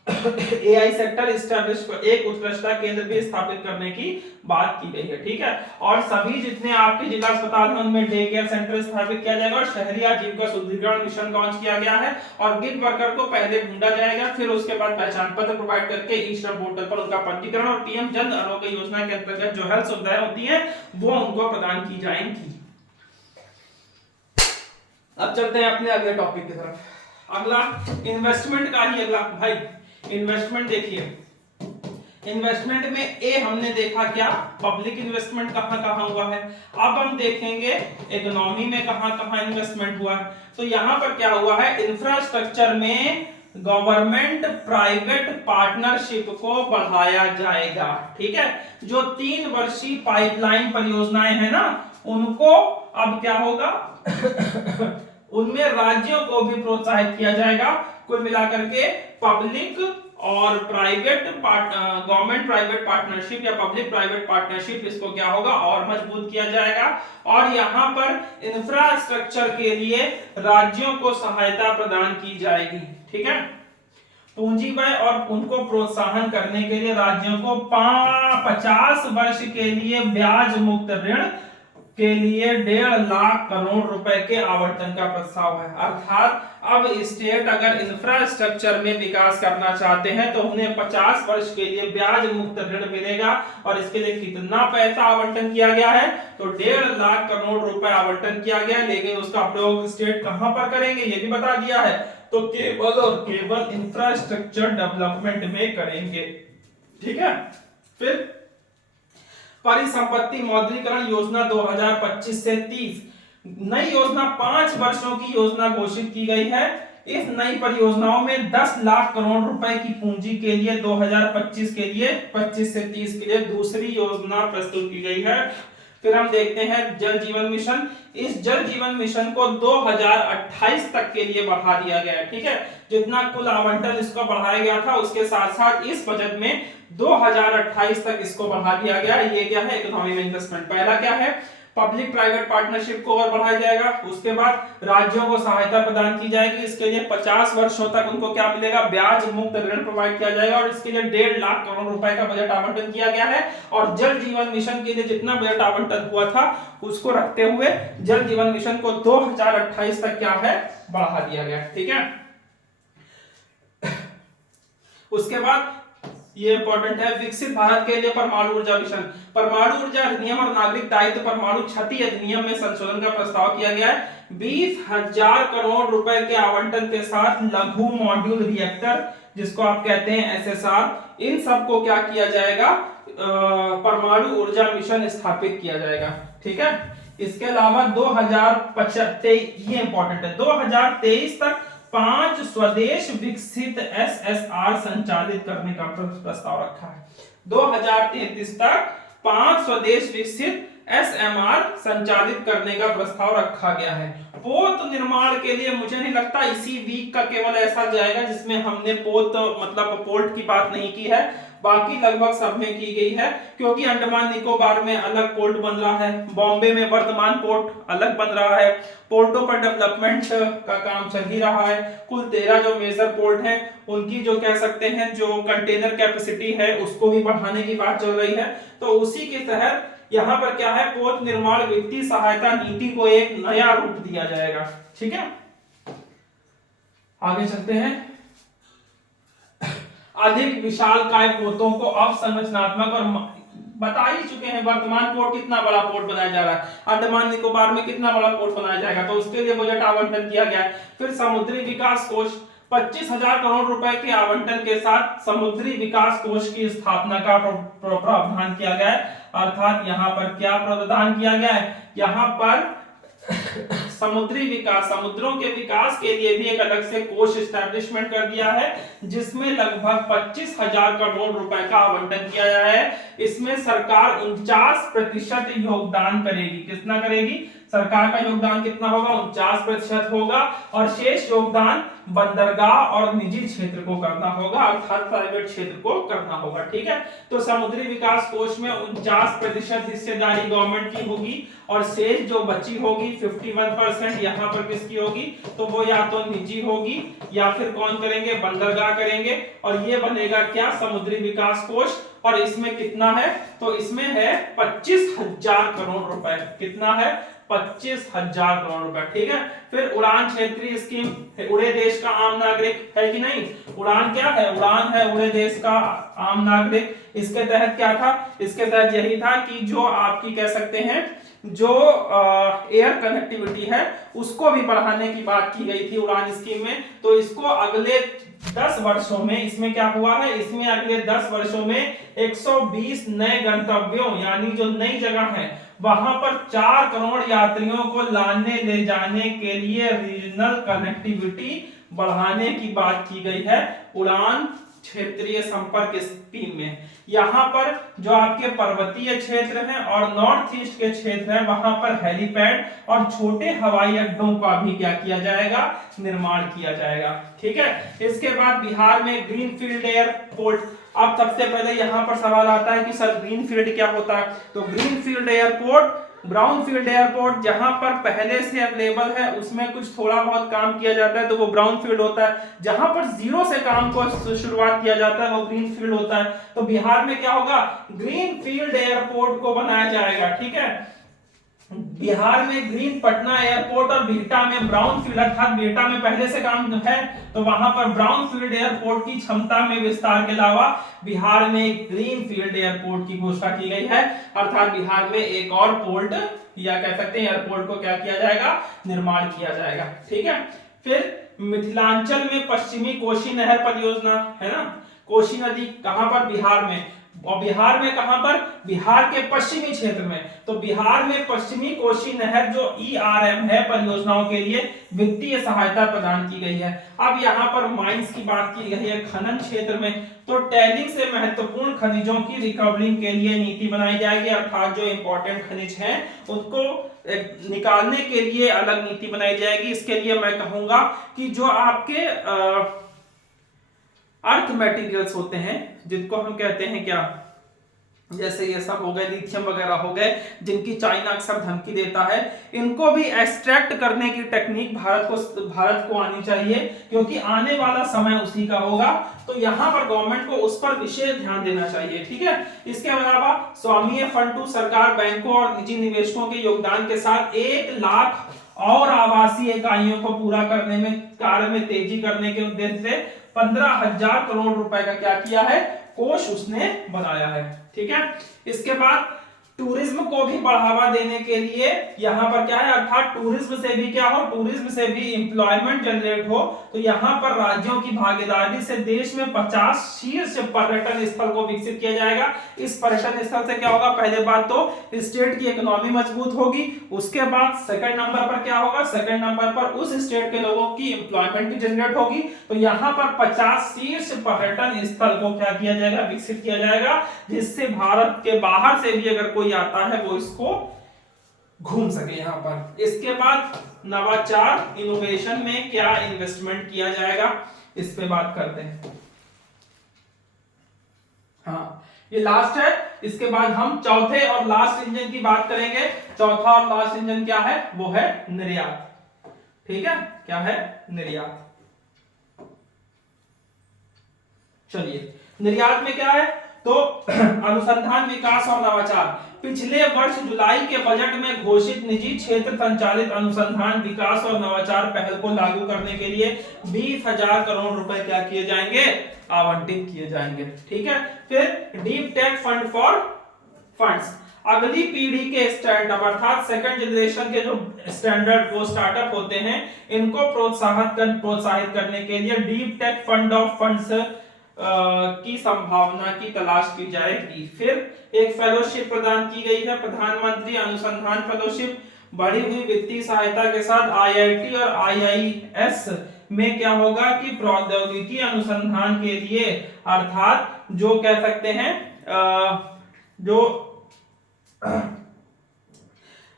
एआई सेक्टर इस्टेब्लिश, एक उत्कृष्टता केंद्र भी स्थापित करने की बात की गई है। ठीक है, और सभी जितने आपके जिला अस्पताल हैं उनमें डे केयर सेंटर स्थापित किया जाएगा और शहरी आजीविका सुदृढ़ीकरण मिशन लॉन्च किया गया है। और गिग वर्कर को पहले ढूंढा जाएगा, फिर उसके बाद पहचान पत्र प्रोवाइड करके ई श्रम पोर्टल पर उनका पंजीकरण और पीएम जन आरोग्य योजना के अंतर्गत जो हेल्थ सुविधाएं होती है वो उनको प्रदान की जाएंगी। अब चलते हैं अपने अगले टॉपिक की तरफ। अगला इन्वेस्टमेंट का ही अगला भाई, इन्वेस्टमेंट देखिए, इन्वेस्टमेंट में ए हमने देखा क्या, पब्लिक इन्वेस्टमेंट कहां कहां हुआ है। अब हम देखेंगे इकोनॉमी में कहां कहां इन्वेस्टमेंट हुआ है। तो यहां पर क्या हुआ है, इंफ्रास्ट्रक्चर में गवर्नमेंट प्राइवेट पार्टनरशिप को बढ़ाया जाएगा। ठीक है, जो 3 वर्षीय पाइपलाइन परियोजनाएं हैं ना, उनको अब क्या होगा उनमें राज्यों को भी प्रोत्साहित किया जाएगा। कुल मिलाकर के पब्लिक और प्राइवेट गवर्नमेंट प्राइवेट पार्टनरशिप या पब्लिक प्राइवेट पार्टनरशिप, इसको क्या होगा और मजबूत किया जाएगा। और यहां पर इंफ्रास्ट्रक्चर के लिए राज्यों को सहायता प्रदान की जाएगी। ठीक है, पूंजी व्यय और उनको प्रोत्साहन करने के लिए राज्यों को 50 वर्ष के लिए ब्याज मुक्त ऋण के लिए 1.5 लाख करोड़ रुपए के आवंटन का प्रस्ताव है। अर्थात अब स्टेट अगर इंफ्रास्ट्रक्चर में विकास करना चाहते हैं तो उन्हें 50 वर्ष के लिए ब्याज मुक्त ऋण मिलेगा। और इसके लिए कितना पैसा आवंटन किया गया है, तो 1.5 लाख करोड़ रुपए आवंटन किया गया। लेकिन उसका प्रयोग स्टेट कहां पर करेंगे ये भी बता दिया है, तो केवल और केवल इंफ्रास्ट्रक्चर डेवलपमेंट में करेंगे। ठीक है, फिर परिसंपत्ति मौद्रीकरण योजना 2025 से 30, नई योजना 5 वर्षों की योजना घोषित की गई है। इस नई परियोजनाओं में 10 लाख करोड़ रुपए की पूंजी के लिए 2025 के लिए 25 से 30 के लिए दूसरी योजना प्रस्तुत की गई है। फिर हम देखते हैं जल जीवन मिशन। इस जल जीवन मिशन को 2028 तक के लिए बढ़ा दिया गया है। ठीक है, जितना कुल आवंटन इसको बढ़ाया गया था उसके साथ साथ इस बजट में 2028 तक इसको बढ़ा दिया गया। ये क्या है, इकोनॉमी में इन्वेस्टमेंट। पहला क्या है, पब्लिक प्राइवेट पार्टनरशिप को और बढ़ाया जाएगा। उसके बाद राज्यों को सहायता प्रदान की जाएगी। इसके लिए 50 वर्षों तक उनको क्या मिलेगा, ब्याज मुक्त ऋण प्रोवाइड किया जाएगा। और इसके लिए 1.5 लाख करोड़ रुपए का बजट आवंटन किया गया है। और जल जीवन मिशन के लिए जितना बजट आवंटन हुआ था उसको रखते हुए जल जीवन मिशन को 2028 तक क्या है, बढ़ा दिया गया। ठीक है, उसके बाद ये इंपॉर्टेंट है, विकसित भारत के लिए परमाणु ऊर्जा मिशन। परमाणु ऊर्जा अधिनियम और नागरिक दायित्व परमाणु क्षति अधिनियम में संशोधन का प्रस्ताव किया गया है। 20,000 करोड़ रुपए के आवंटन के साथ लघु मॉड्यूल रिएक्टर, जिसको आप कहते हैं एसएसआर, इन सबको क्या किया जाएगा, परमाणु ऊर्जा मिशन स्थापित किया जाएगा। ठीक है, इसके अलावा 2025, ये इंपॉर्टेंट है, 2023 तक 5 स्वदेश विकसित एसएसआर संचालित करने का प्रस्ताव रखा है। 2033 तक 5 स्वदेश विकसित एसएमआर संचालित करने का प्रस्ताव रखा गया है। पोत निर्माण के लिए मुझे नहीं लगता इसी वीक का केवल ऐसा जाएगा जिसमें हमने पोत मतलब पोर्ट की बात नहीं की है, बाकी लगभग सब में की गई है। क्योंकि अंडमान निकोबार में अलग पोर्ट बन रहा है, बॉम्बे में वर्तमान पोर्ट अलग बन रहा है, पोर्टों पर डेवलपमेंट का काम चल ही रहा है। कुल 13 जो मेजर पोर्ट हैं उनकी जो कह सकते हैं जो कंटेनर कैपेसिटी है उसको भी बढ़ाने की बात चल रही है। तो उसी के तहत यहाँ पर क्या है, पोत निर्माण वित्तीय सहायता नीति को एक नया रूप दिया जाएगा। ठीक है, आगे चलते हैं। अधिक विशालकाय पोतों को अब संरचनात्मक और बता ही चुके हैं, वर्तमान पोर्ट कितना बड़ा पोर्ट बनाया जा रहा है, अंडमान निकोबार में कितना बड़ा पोर्ट बनाया जाएगा, तो उसके लिए बजट आवंटन किया गया है। फिर समुद्री विकास कोष 25,000 करोड़ रुपए के आवंटन के साथ समुद्री विकास कोष की स्थापना का प्रावधान किया गया है। अर्थात यहाँ पर क्या प्रावधान किया गया है, यहाँ पर समुद्री विकास, समुद्रों के विकास के लिए भी एक अलग से कोष एस्टैब्लिशमेंट कर दिया है, जिसमें लगभग 25,000 करोड़ रुपए का आवंटन किया गया है। इसमें सरकार 49% योगदान करेगी। कितना करेगी, सरकार का योगदान कितना होगा, 49% होगा, और शेष योगदान बंदरगाह और निजी क्षेत्र को करना होगा, अर्थात प्राइवेट क्षेत्र को करना होगा। ठीक है, तो समुद्री विकास कोष में 49% हिस्सेदारी गवर्नमेंट की होगी, और शेष जो बची होगी 51% यहाँ पर किसकी होगी, तो वो या तो निजी होगी या फिर कौन करेंगे, बंदरगाह करेंगे, और ये बनेगा क्या, समुद्री विकास कोष। और इसमें कितना है, तो इसमें है 25,000 करोड़ रुपए। कितना है, 25,000 करोड़ रुपए। ठीक है, फिर उड़ान क्षेत्रीय स्कीम, उड़े देश का आम नागरिक है कि नहीं, उड़ान क्या है, उड़ान है उड़े देश का आम नागरिक। इसके तहत क्या था, इसके तहत यही था कि जो आपकी कह सकते हैं जो एयर कनेक्टिविटी है उसको भी बढ़ाने की बात की गई थी उड़ान स्कीम में। तो इसको अगले 10 वर्षों में, इसमें क्या हुआ है, इसमें अगले 10 वर्षों में 120 नए गंतव्यों यानी जो नई जगह है वहां पर 4 करोड़ यात्रियों को लाने ले जाने के लिए रीजनल कनेक्टिविटी बढ़ाने की बात की गई है उड़ान क्षेत्रीय संपर्क स्कीम में। यहाँ पर जो आपके पर्वतीय क्षेत्र हैं और नॉर्थ ईस्ट के क्षेत्र हैं वहां पर हेलीपैड और छोटे हवाई अड्डों का भी क्या किया जाएगा, निर्माण किया जाएगा। ठीक है, इसके बाद बिहार में ग्रीनफील्ड एयरपोर्ट। अब सबसे पहले यहाँ पर सवाल आता है कि सर ग्रीनफील्ड क्या होता है, तो ग्रीनफील्ड एयरपोर्ट ब्राउनफील्ड एयरपोर्ट जहां पर पहले से अवेलेबल है उसमें कुछ थोड़ा बहुत काम किया जाता है तो वो ब्राउनफील्ड होता है, जहां पर जीरो से काम को शुरुआत किया जाता है वो ग्रीनफील्ड होता है। तो बिहार में क्या होगा, ग्रीनफील्ड एयरपोर्ट को बनाया जाएगा। ठीक है, बिहार में ग्रीन पटना एयरपोर्ट और बिहटा में ब्राउनफील्ड, अर्थात बिहटा में पहले से काम है तो वहां पर ब्राउनफील्ड एयरपोर्ट की क्षमता में विस्तार के अलावा बिहार में ग्रीनफील्ड एयरपोर्ट की घोषणा की गई है, अर्थात बिहार में एक और पोर्ट या कह सकते हैं एयरपोर्ट को क्या किया जाएगा, निर्माण किया जाएगा। ठीक है, फिर मिथिलांचल में पश्चिमी कोसी नहर परियोजना है ना, कोसी नदी कहां पर, बिहार में, और बिहार में कहां पर, बिहार के पश्चिमी क्षेत्र में। तो बिहार में पश्चिमी कोसी नहर जो ERM है परियोजनाओं के लिए वित्तीय सहायता प्रदान की गई है। अब यहाँ पर माइंस की बात की गई है, खनन क्षेत्र में तो टैलिंग से महत्वपूर्ण खनिजों की रिकवरी के लिए नीति बनाई जाएगी, अर्थात जो इंपॉर्टेंट खनिज हैं उनको निकालने के लिए अलग नीति बनाई जाएगी। इसके लिए मैं कहूंगा कि जो आपके अर्थ मटेरियल्स होते हैं जिनको हम कहते हैं क्या, जैसे ये सब हो गए, लिथियम वगैरह हो गए, जिनकी चाइना अक्सर धमकी देता है, इनको भी एक्सट्रैक्ट करने की टेक्निक भारत को आनी चाहिए, क्योंकि आने वाला समय उसी का होगा। तो यहाँ पर गवर्नमेंट को उस पर विशेष ध्यान देना चाहिए। ठीक है, इसके अलावा स्वामीय फंड टू सरकार, बैंकों और निजी निवेशकों के योगदान के साथ 1 लाख और आवासीय इकाइयों को पूरा करने में, कार्य में तेजी करने के उद्देश्य से 15,000 करोड़ रुपए का क्या किया है, कोष उसने बनाया है। ठीक है, इसके बाद टूरिज्म को भी बढ़ावा देने के लिए यहाँ पर क्या है, अर्थात टूरिज्म से भी क्या हो, टूरिज्म से भी एम्प्लॉयमेंट जनरेट हो। तो यहाँ पर राज्यों की भागीदारी से देश में 50 शीर्ष पर्यटन स्थल को विकसित किया जाएगा। इस पर्यटन स्थल से क्या होगा, पहले बात तो स्टेट की इकोनॉमी मजबूत होगी, उसके बाद सेकंड नंबर पर क्या होगा, सेकंड नंबर पर उस स्टेट के लोगों की एम्प्लॉयमेंट भी जनरेट होगी। तो यहाँ पर 50 शीर्ष पर्यटन स्थल को क्या किया जाएगा, विकसित किया जाएगा, जिससे भारत के बाहर से भी अगर कोई आता है वो इसको घूम सके यहाँ पर। इसके बाद नवाचार, इनोवेशन में क्या इन्वेस्टमेंट किया जाएगा, इस पे बात करते हैं। हाँ, ये लास्ट है। इसके बाद हम चौथे और लास्ट इंजन की बात करेंगे। चौथा और लास्ट इंजन क्या है, वो है निर्यात। ठीक है, क्या है, निर्यात। चलिए, निर्यात में क्या है, तो अनुसंधान, विकास और नवाचार। पिछले वर्ष जुलाई के बजट में घोषित निजी क्षेत्र संचालित अनुसंधान, विकास और नवाचार पहल को लागू करने के लिए 20,000 करोड़ रुपए क्या किए जाएंगे, आवंटित किए जाएंगे। ठीक है, फिर deep tech fund for funds, अगली पीढ़ी के स्टार्टअप अर्थात सेकंड जनरेशन के जो स्टैंडर्ड वो स्टार्टअप होते हैं, इनको प्रोत्साहित करने के लिए deep tech fund of funds की संभावना की तलाश की जाएगी। फिर एक फेलोशिप प्रदान की गई है, प्रधानमंत्री अनुसंधान फेलोशिप। बढ़ी हुई वित्तीय सहायता के साथ IIT और IIS में क्या होगा कि प्रौद्योगिकी अनुसंधान के लिए, अर्थात जो कह सकते हैं जो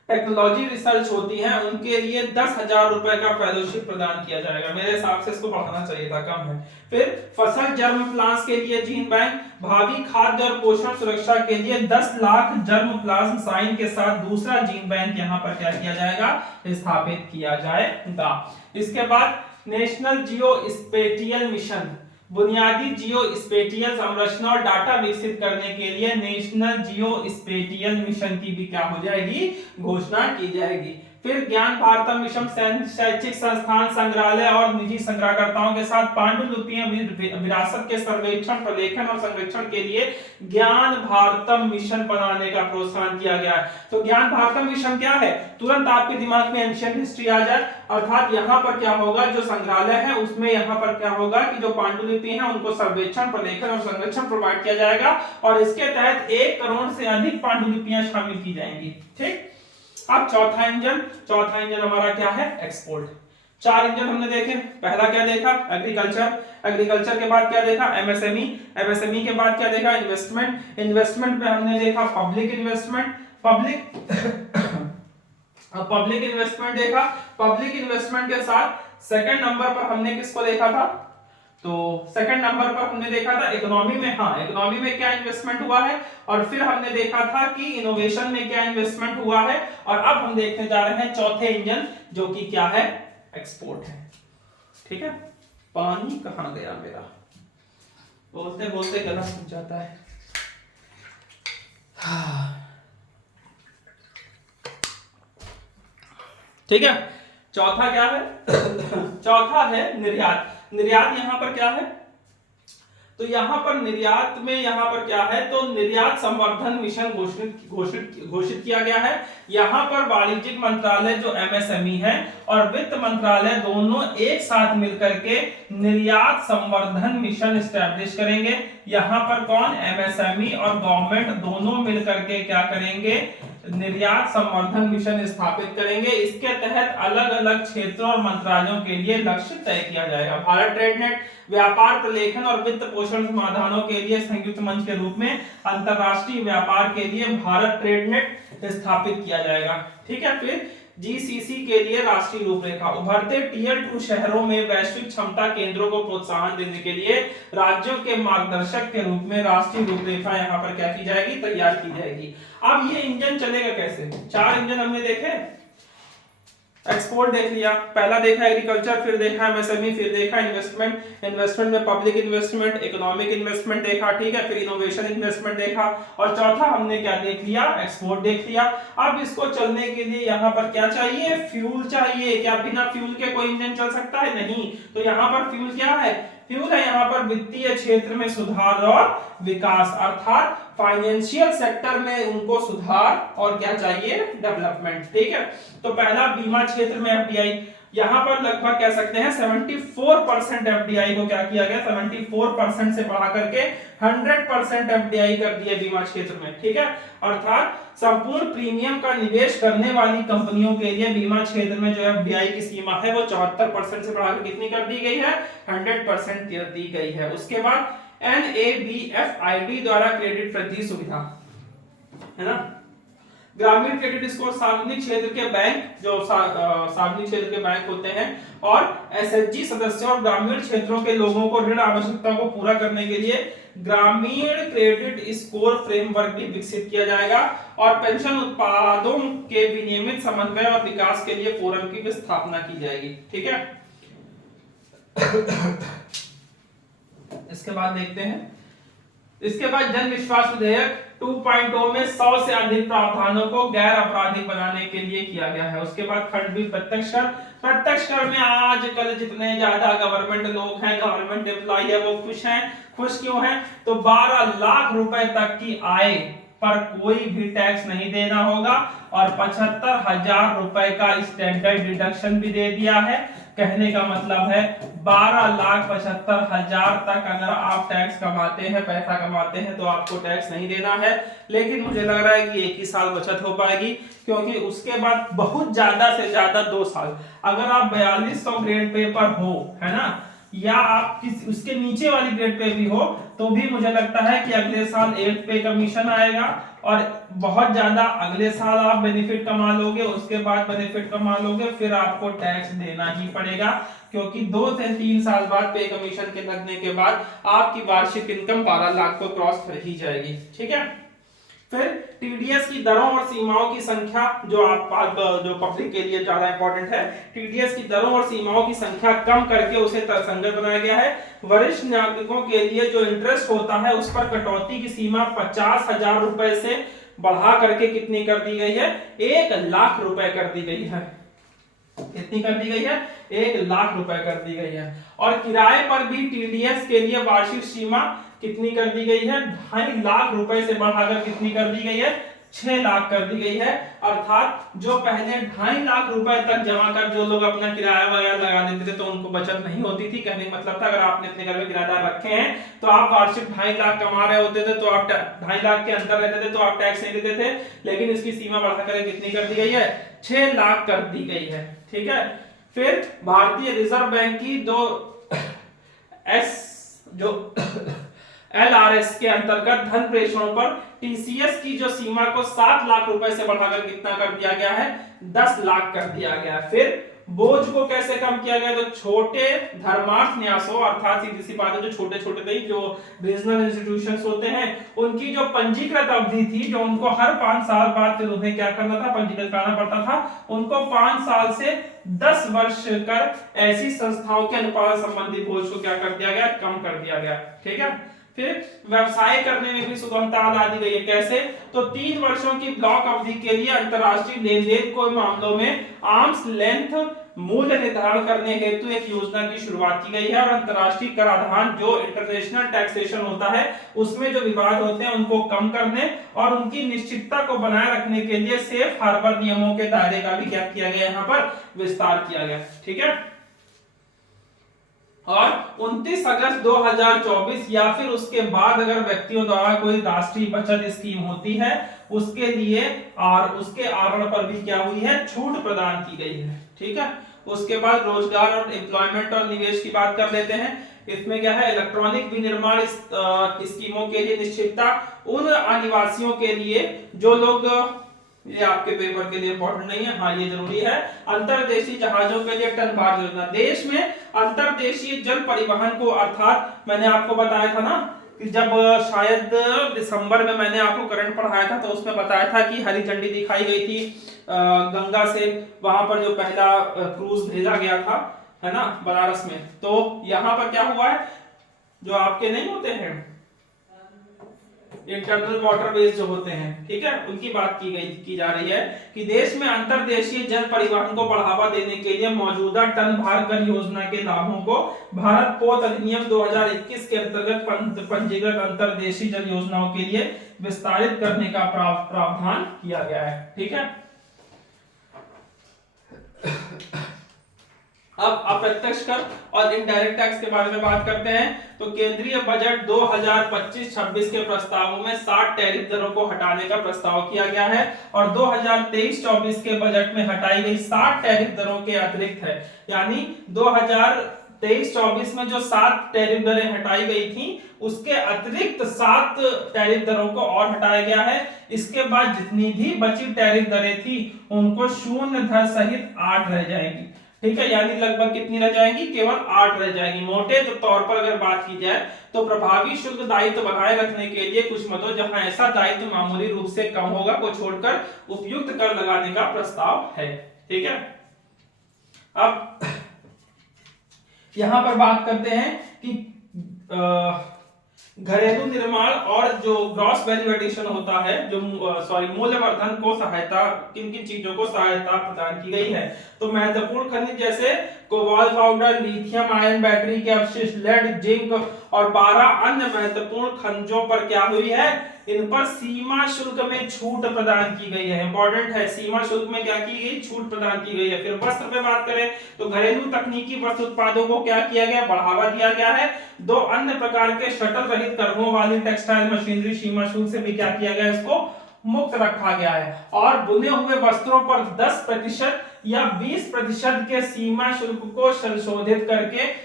टेक्नोलॉजी रिसर्च होती है उनके लिए 10,000 रुपए का फेलोशिप प्रदान किया जाएगा। मेरे हिसाब से इसको बढ़ाना चाहिए था, कम है। फिर फसल जर्म प्लांट्स के लिए जीन बैंक, भावी खाद्य और पोषण सुरक्षा के लिए 10 लाख जर्म प्लाज्म साइन के साथ दूसरा जीन बैंक यहाँ पर क्या किया जाएगा, स्थापित किया जाएगा। इसके बाद नेशनल जियो स्पेटियल मिशन, बुनियादी जियो स्पेटियल संरचना और डाटा विकसित करने के लिए नेशनल जियो स्पेटियल मिशन की भी क्या हो जाएगी, घोषणा की जाएगी। फिर ज्ञान भारतम मिशन शैक्षिक संस्थान, संग्रहालय और निजी संग्रहकर्ताओं के साथ पांडुलिपियां विरासत के सर्वेक्षण, प्रलेखन और संरक्षण के लिए ज्ञान भारतम मिशन बनाने का प्रोत्साहन किया गया है। तो ज्ञान भारतम मिशन क्या है, तुरंत आपके दिमाग में एंशिएंट हिस्ट्री आ जाए, अर्थात यहाँ पर क्या होगा, जो संग्रहालय है उसमें यहाँ पर क्या होगा कि जो पांडुलिपि है उनको सर्वेक्षण, प्रलेखन और संरक्षण प्रोवाइड किया जाएगा और इसके तहत 1 करोड़ से अधिक पांडुलिपियां शामिल की जाएंगी। ठीक। अब चौथा इंजन हमारा क्या है, एक्सपोर्ट। 4 इंजन हमने देखे। पहला क्या देखा, एग्रीकल्चर के बाद क्या देखा, एमएसएमई के बाद क्या देखा, इन्वेस्टमेंट में हमने देखा पब्लिक इन्वेस्टमेंट देखा। पब्लिक इन्वेस्टमेंट के साथ सेकंड नंबर पर हमने किसको देखा था, तो सेकंड नंबर पर हमने देखा था इकोनॉमी में, हाँ इकोनॉमी में क्या इन्वेस्टमेंट हुआ है, और फिर हमने देखा था कि इनोवेशन में क्या इन्वेस्टमेंट हुआ है, और अब हम देखने जा रहे हैं चौथे इंजन जो कि क्या है, एक्सपोर्ट है। ठीक है। पानी कहां गया मेरा, बोलते बोलते गला सूख जाता है। ठीक है। चौथा क्या है चौथा है निर्यात। निर्यात यहां पर क्या है, तो यहां पर निर्यात में यहां पर क्या है, तो निर्यात संवर्धन मिशन घोषित किया गया है। यहां पर वाणिज्यिक मंत्रालय जो एमएसएमई है और वित्त मंत्रालय दोनों एक साथ मिलकर के निर्यात संवर्धन मिशन एस्टैब्लिश करेंगे। यहां पर कौन, एमएसएमई और गवर्नमेंट दोनों मिलकर के क्या करेंगे, निर्यात संवर्धन मिशन स्थापित करेंगे। इसके तहत अलग अलग क्षेत्रों और मंत्रालयों के लिए लक्ष्य तय किया जाएगा। भारत ट्रेडनेट व्यापार प्रलेखन और वित्त पोषण समाधानों के लिए संयुक्त मंच के रूप में अंतरराष्ट्रीय व्यापार के लिए भारत ट्रेडनेट स्थापित किया जाएगा। ठीक है। फिर जीसीसी के लिए राष्ट्रीय रूपरेखा, उभरते टियर 2 शहरों में वैश्विक क्षमता केंद्रों को प्रोत्साहन देने के लिए राज्यों के मार्गदर्शक के रूप में राष्ट्रीय रूपरेखा यहाँ पर क्या की जाएगी, तैयार की जाएगी। अब ये इंजन चलेगा कैसे, 4 इंजन हमने देखे, एक्सपोर्ट देख लिया, पहला देखा एग्रीकल्चर, फिर देखा एमएसएमई, फिर देखा इन्वेस्टमेंट में पब्लिक इन्वेस्टमेंट, इकोनॉमिक इन्वेस्टमेंट देखा। ठीक है। फिर इनोवेशन इन्वेस्टमेंट देखा, और चौथा हमने क्या देख लिया, एक्सपोर्ट देख लिया। अब इसको चलने के लिए यहाँ पर क्या चाहिए, फ्यूल चाहिए। क्या बिना फ्यूल के कोई इंजन चल सकता है, नहीं। तो यहाँ पर फ्यूल क्या है, फ्यूल है यहाँ पर वित्तीय क्षेत्र में सुधार और विकास, अर्थात फाइनेंशियल सेक्टर में उनको सुधार और क्या चाहिए, डेवलपमेंट। ठीक है। तो पहला बीमा क्षेत्र में एफडीआई, यहां पर लगभग कह सकते हैं 74% एफडीआई को क्या किया गया, 74% से बढ़ा करके 100% एफडीआई कर दिया बीमा क्षेत्र में। ठीक है। अर्थात संपूर्ण प्रीमियम का निवेश करने वाली कंपनियों के लिए बीमा क्षेत्र में जो एफडीआई की सीमा है वो 74% से बढ़ाकर कितनी कर दी गई है, 100% कर दी गई है। उसके बाद NABFID द्वारा क्रेडिट वृद्धि सुविधा, है ना। ग्रामीण क्रेडिट स्कोर, सार्वजनिक क्षेत्र के बैंक जो सार्वजनिक क्षेत्र के बैंक होते हैं और एसएचजी सदस्यों और ग्रामीण क्षेत्रों के लोगों को ऋण आवश्यकता को पूरा करने के लिए ग्रामीण क्रेडिट स्कोर फ्रेमवर्क भी विकसित किया जाएगा, और पेंशन उत्पादों के विनियमित समन्वय और विकास के लिए फोरम की भी स्थापना की जाएगी। ठीक है। इसके बाद देखते हैं, इसके बाद जन विश्वास विधेयक 2.0 में 100 से अधिक प्रावधानों को गैर आपराधिक बनाने के लिए किया गया है। उसके बाद खंड प्रत्यक्ष कर में आजकल जितने ज्यादा गवर्नमेंट लोग हैं, गवर्नमेंट एम्प्लॉय है, वो खुश हैं। खुश क्यों हैं, तो 12 लाख रुपए तक की आय पर कोई भी टैक्स नहीं देना होगा, और 75,000 रुपए का स्टैंडर्ड डिडक्शन भी दे दिया है। कहने का मतलब है 12,75,000 तक अगर आप टैक्स कमाते हैं, पैसा कमाते हैं, तो आपको टैक्स नहीं देना है। लेकिन मुझे लग रहा है कि 1 ही साल बचत हो पाएगी, क्योंकि उसके बाद बहुत ज्यादा से ज्यादा 2 साल, अगर आप 4200 ग्रेड पेपर हो, है ना, या आप किसी उसके नीचे वाली ग्रेड पे भी हो तो भी मुझे लगता है कि अगले साल एक पे कमीशन आएगा, और बहुत ज्यादा अगले साल आप बेनिफिट कमा लोगे, उसके बाद बेनिफिट कमा लोगे, फिर आपको टैक्स देना ही पड़ेगा, क्योंकि 2 से 3 साल बाद पे कमीशन के लगने के बाद आपकी वार्षिक इनकम 12 लाख को क्रॉस कर ही जाएगी। ठीक है। फिर टीडीएस की दरों और सीमाओं की संख्या, जो जो पब्लिक के लिए ज्यादा इंपॉर्टेंट है, टीडीएस की दरों और सीमाओं की संख्या कम करके उसे तर्कसंगत बनाया गया है। वरिष्ठ नागरिकों के लिए जो इंटरेस्ट होता है उस पर कटौती की सीमा 50,000 रुपए से बढ़ा करके कितनी कर दी गई है, 1 लाख रुपए कर दी गई है। कितनी कर दी गई है, 1 लाख रुपए कर दी गई है। और किराए पर भी टीडीएस के लिए वार्षिक सीमा कितनी कर दी गई है, 2.5 लाख रुपए से बढ़ाकर कितनी कर दी गई है, 6 लाख कर दी गई है। अर्थात जो पहले 2.5 लाख रुपए तक जमा कर जो लोग अपना किराया वगैरह लगा देते थे तो उनको बचत नहीं होती थी। कहने का मतलब था अगर आपने अपने घर में किराएदार रखे हैं तो आप वार्षिक 2.5 लाख कमा रहे होते थे तो आप 2.5 लाख के अंदर रहते थे तो आप टैक्स नहीं देते थे, लेकिन इसकी सीमा बढ़ाकर कितनी कर दी गई है, 6 लाख कर दी गई है। ठीक है। फिर भारतीय रिजर्व बैंक की जो LRS के अंतर्गत धन प्रेषणों पर टीसीएस की जो सीमा को 7 लाख रुपए से बढ़ाकर कितना कर दिया गया है, 10 लाख कर दिया गया है। फिर बोझ को कैसे कम किया गया, तो छोटे धर्मार्थ न्यासों, अर्थात सीधी सी बात है जो छोटे छोटे नहीं जो रीजनल इंस्टीट्यूशंस होते हैं उनकी जो पंजीकृत अवधि थी, जो उनको हर 5 साल बाद फिर उन्हें क्या करना था, पंजीकृत कराना पड़ता था, उनको 5 साल से 10 वर्ष कर ऐसी संस्थाओं के अनुपालन संबंधी बोझ को क्या कर दिया गया, कम कर दिया गया। ठीक है। फिर व्यवसाय करने में भी सुगमता ला दी गई है। कैसे, तो 3 वर्षों की ब्लॉक अवधि के लिए अंतरराष्ट्रीय लेन देन के मामलों में आर्म्स लेंथ मूल्य निर्धारण करने हेतु एक योजना की शुरुआत की गई है, और अंतरराष्ट्रीय कराधान जो इंटरनेशनल टैक्सेशन होता है उसमें जो विवाद होते हैं उनको कम करने और उनकी निश्चितता को बनाए रखने के लिए सेफ हार्बर नियमों के दायरे का भी क्या किया गया, यहाँ पर विस्तार किया गया। ठीक है। और 29 अगस्त 2024 या फिर उसके बाद अगर व्यक्तियों द्वारा कोई राष्ट्रीय बचत स्कीम होती है उसके लिए और उसके आवरण पर भी क्या हुई है, छूट प्रदान की गई है। ठीक है। उसके बाद रोजगार और एम्प्लॉयमेंट और निवेश की बात कर लेते हैं। इसमें क्या है, इलेक्ट्रॉनिक विनिर्माण स्कीमों के लिए निश्चितता उन अनिवासियों के लिए जो लोग, ये आपके पेपर के लिए इंपॉर्टेंट नहीं है, हाँ ये जरूरी है, अंतरदेशीय जहाजों के लिए टन भार योजना। देश में अंतरदेशीय जल परिवहन को, अर्थात मैंने आपको बताया था ना कि जब शायद दिसंबर में मैंने आपको करंट पढ़ाया था तो उसमें बताया था कि हरी झंडी दिखाई गई थी गंगा से, वहां पर जो पहला क्रूज भेजा गया था, है ना, बनारस में। तो यहाँ पर क्या हुआ है, जो आपके नहीं होते हैं इंटरनल वाटरवेज जो होते हैं, ठीक है, उनकी बात की जा रही है कि देश में अंतरदेशीय जल परिवहन को बढ़ावा देने के लिए मौजूदा टन भार कर योजना के लाभों को भारत पोत अधिनियम 2021 के अंतर्गत पंजीकृत अंतरदेशीय जल योजनाओं के लिए विस्तारित करने का प्रावधान किया गया है। ठीक है। अब अप्रत्यक्ष कर और इनडायरेक्ट टैक्स के बारे में बात करते हैं। तो केंद्रीय बजट 2025-26 के प्रस्तावों में 60 टैरिफ दरों को हटाने का प्रस्ताव किया गया है, और 2023-24 के बजट में हटाई गई 60 टैरिफ दरों के अतिरिक्त है, यानी 2023-24 में जो 7 टैरिफ दरें हटाई गई थी उसके अतिरिक्त 7 टैरिफ दरों को और हटाया गया है। इसके बाद जितनी भी बची टैरिफ दरें थी उनको शून्य दर सहित 8 रह जाएंगी। ठीक है, यानी लगभग कितनी रह जाएंगी, केवल 8 रह जाएंगी। मोटे तौर पर अगर बात की जाए तो प्रभावी शुल्क दायित्व बनाए रखने के लिए कुछ मदों जहां ऐसा दायित्व मामूली रूप से कम होगा को छोड़कर उपयुक्त कर लगाने का प्रस्ताव है। ठीक है। अब यहां पर बात करते हैं कि घरेलू निर्माण और जो ग्रॉस वैल्यू एडिशन होता है, जो मूल्यवर्धन को सहायता, किन किन चीजों को सहायता प्रदान की गई है। तो महत्वपूर्ण खनिज जैसे cobalt powder, lithium ion battery के अवशिष्ट, लेड, जिंक और 12 अन्य महत्वपूर्ण खनिजों पर क्या हुई है, इन पर सीमा शुल्क में छूट प्रदान की गई है। इंपॉर्टेंट है, सीमा शुल्क में क्या की गई, छूट प्रदान की गई है। फिर वस्त्र पे बात करें तो घरेलू तकनीकी वस्त्र उत्पादों को क्या किया गया, बढ़ावा दिया गया है। 2 अन्य प्रकार के शटल रहित करघों वाली टेक्सटाइल मशीनरी सीमा शुल्क से भी क्या किया गया, इसको मुक्त रखा गया है। और बुने हुए वस्त्रों पर 10% या 20% के सीमा शुल्क को संशोधित करके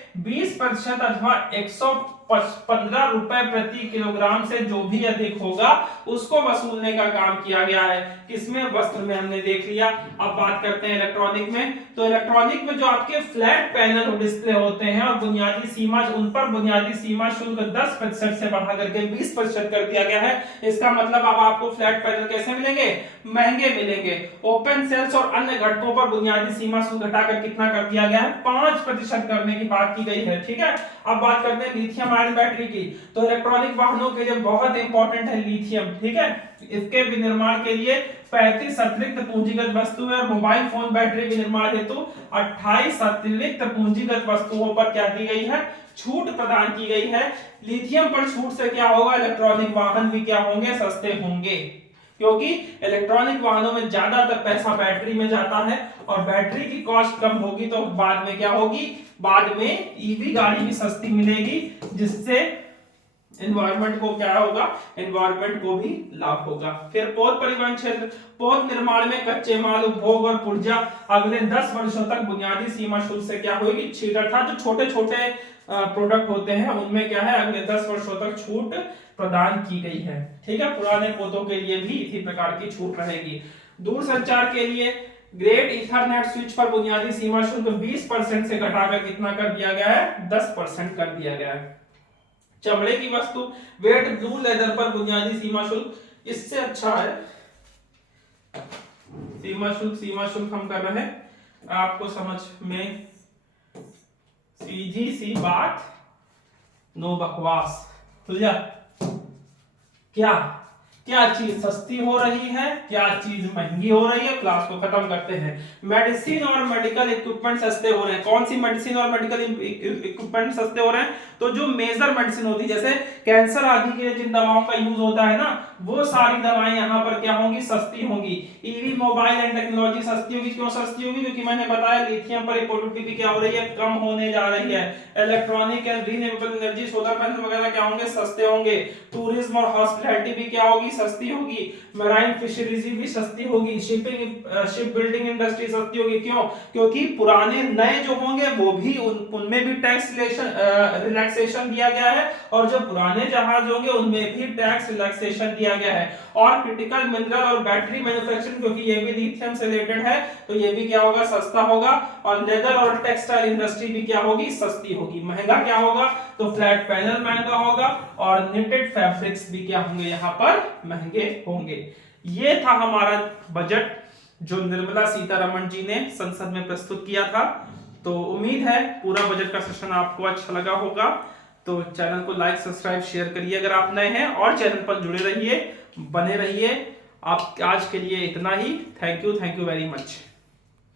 20% अथवा 115 रुपए प्रति किलोग्राम से जो भी अधिक होगा उसको वसूलने का काम किया गया है। किसमें? वस्त्र में हमने देख लिया। अब बात करते हैं इलेक्ट्रॉनिक में। तो इलेक्ट्रॉनिक में जो आपके फ्लैट पैनल और डिस्प्ले होते हैं और बुनियादी सीमा, उन पर बुनियादी सीमा शुल्क 10% से बढ़ा करके 20% कर दिया गया है। इसका मतलब अब आपको फ्लैट पैनल कैसे मिलेंगे? महंगे मिलेंगे। ओपन सेल्स और अन्य घटकों पर बुनियादी सीमा शुल्क घटाकर कितना कर दिया गया है? 5% करने की बात की गई है। ठीक है, अब बात करते हैं लिथियम आयन बैटरी की। तो इलेक्ट्रॉनिक वाहनों के लिए बहुत इंपॉर्टेंट है लिथियम। ठीक है, इसके विनिर्माण के लिए 35 अतिरिक्त पूंजीगत वस्तुएं और मोबाइल फोन बैटरी विनिर्माण हेतु 28 अतिरिक्त पूंजीगत वस्तुओं पर क्या की गई है? छूट प्रदान की गई है। लिथियम पर छूट से क्या होगा? इलेक्ट्रॉनिक वाहन भी क्या होंगे? सस्ते होंगे, क्योंकि इलेक्ट्रॉनिक वाहनों में ज्यादातर पैसा बैटरी में जाता है और बैटरी की कॉस्ट कम होगी तो बाद में क्या होगी? बाद में ईवी गाड़ी भी सस्ती मिलेगी, जिससे एनवायरनमेंट को क्या होगा? एनवायरनमेंट को भी लाभ होगा। फिर पौध परिवहन क्षेत्र, पौध निर्माण में कच्चे माल, उपभोग और ऊर्जा अगले 10 वर्षों तक बुनियादी सीमा शुल्क से क्या होगी? छूट। अर्थात जो छोटे छोटे प्रोडक्ट होते हैं उनमें क्या है? अगले 10 वर्षों तक छूट प्रदान की गई है। ठीक है, पुराने पौधों के लिए भी इसी प्रकार की छूट रहेगी। दूरसंचार के लिए ग्रेट ईथरनेट स्विच पर बुनियादी सीमा शुल्क 20% से घटाकर कितना कर दिया गया है? 10% कर दिया गया है। चमड़े की वस्तु वेट ब्लू लेदर पर बुनियादी सीमा शुल्क इससे अच्छा है। सीमा शुल्क हम कर रहे हैं, आपको समझ में सीधी सी बात, नो बकवास। तुझा क्या क्या चीज सस्ती हो रही है, क्या चीज महंगी हो रही है, क्लास को खत्म करते हैं। मेडिसिन और मेडिकल इक्विपमेंट सस्ते हो रहे हैं। कौन सी मेडिसिन और मेडिकल इक्विपमेंट सस्ते हो रहे हैं? तो जो मेजर मेडिसिन होती है, जैसे कैंसर आदि के जिन दवाओं का यूज होता है ना, वो सारी दवाएं यहाँ पर क्या होंगी? सस्ती होंगी। ईवी मोबाइल एंड टेक्नोलॉजी सस्ती होगी। क्यों सस्ती होगी? क्योंकि मैंने बताया लिथियम पर प्रोडक्टिविटी क्या हो रही है? कम होने जा रही है। Electronic and renewable energy, solar panel वगैरह क्या होंगे? सस्ते होंगे। टूरिज्म और हॉस्पिटैलिटी भी क्या होगी? सस्ती होगी। मैराइन फिशरीज भी सस्ती होगी। शिप बिल्डिंग इंडस्ट्री सस्ती होगी। क्यों? क्योंकि पुराने नए जो होंगे वो भी उनमें भी टैक्स रिलैक्सेशन दिया गया है, और जो पुराने जहाज होंगे उनमें भी टैक्स रिलैक्सेशन दिया गया है। और क्रिटिकल मिनरल और बैटरी मैन्युफैक्चरिंग, क्योंकि ये भी लिथियम से रिलेटेड है, तो ये भी क्या होगा? सस्ता होगा। और लेदर और टेक्सटाइल इंडस्ट्री भी क्या होगी? सस्ती होगी। महंगा क्या होगा? तो फ्लैट पैनल महंगा होगा और निटेड फैब्रिक्स भी क्या होंगे? यहाँ पर महंगे होंगे। ये था हमारा बजट जो निर्मला सीतारमण जी ने संसद में प्रस्तुत किया था। तो उम्मीद है पूरा बजट का सेशन आपको अच्छा लगा होगा। तो चैनल को लाइक, सब्सक्राइब, शेयर करिए अगर आप नए हैं, और चैनल पर जुड़े रहिए, बने रहिए। आप आज के लिए इतना ही। Thank you very much.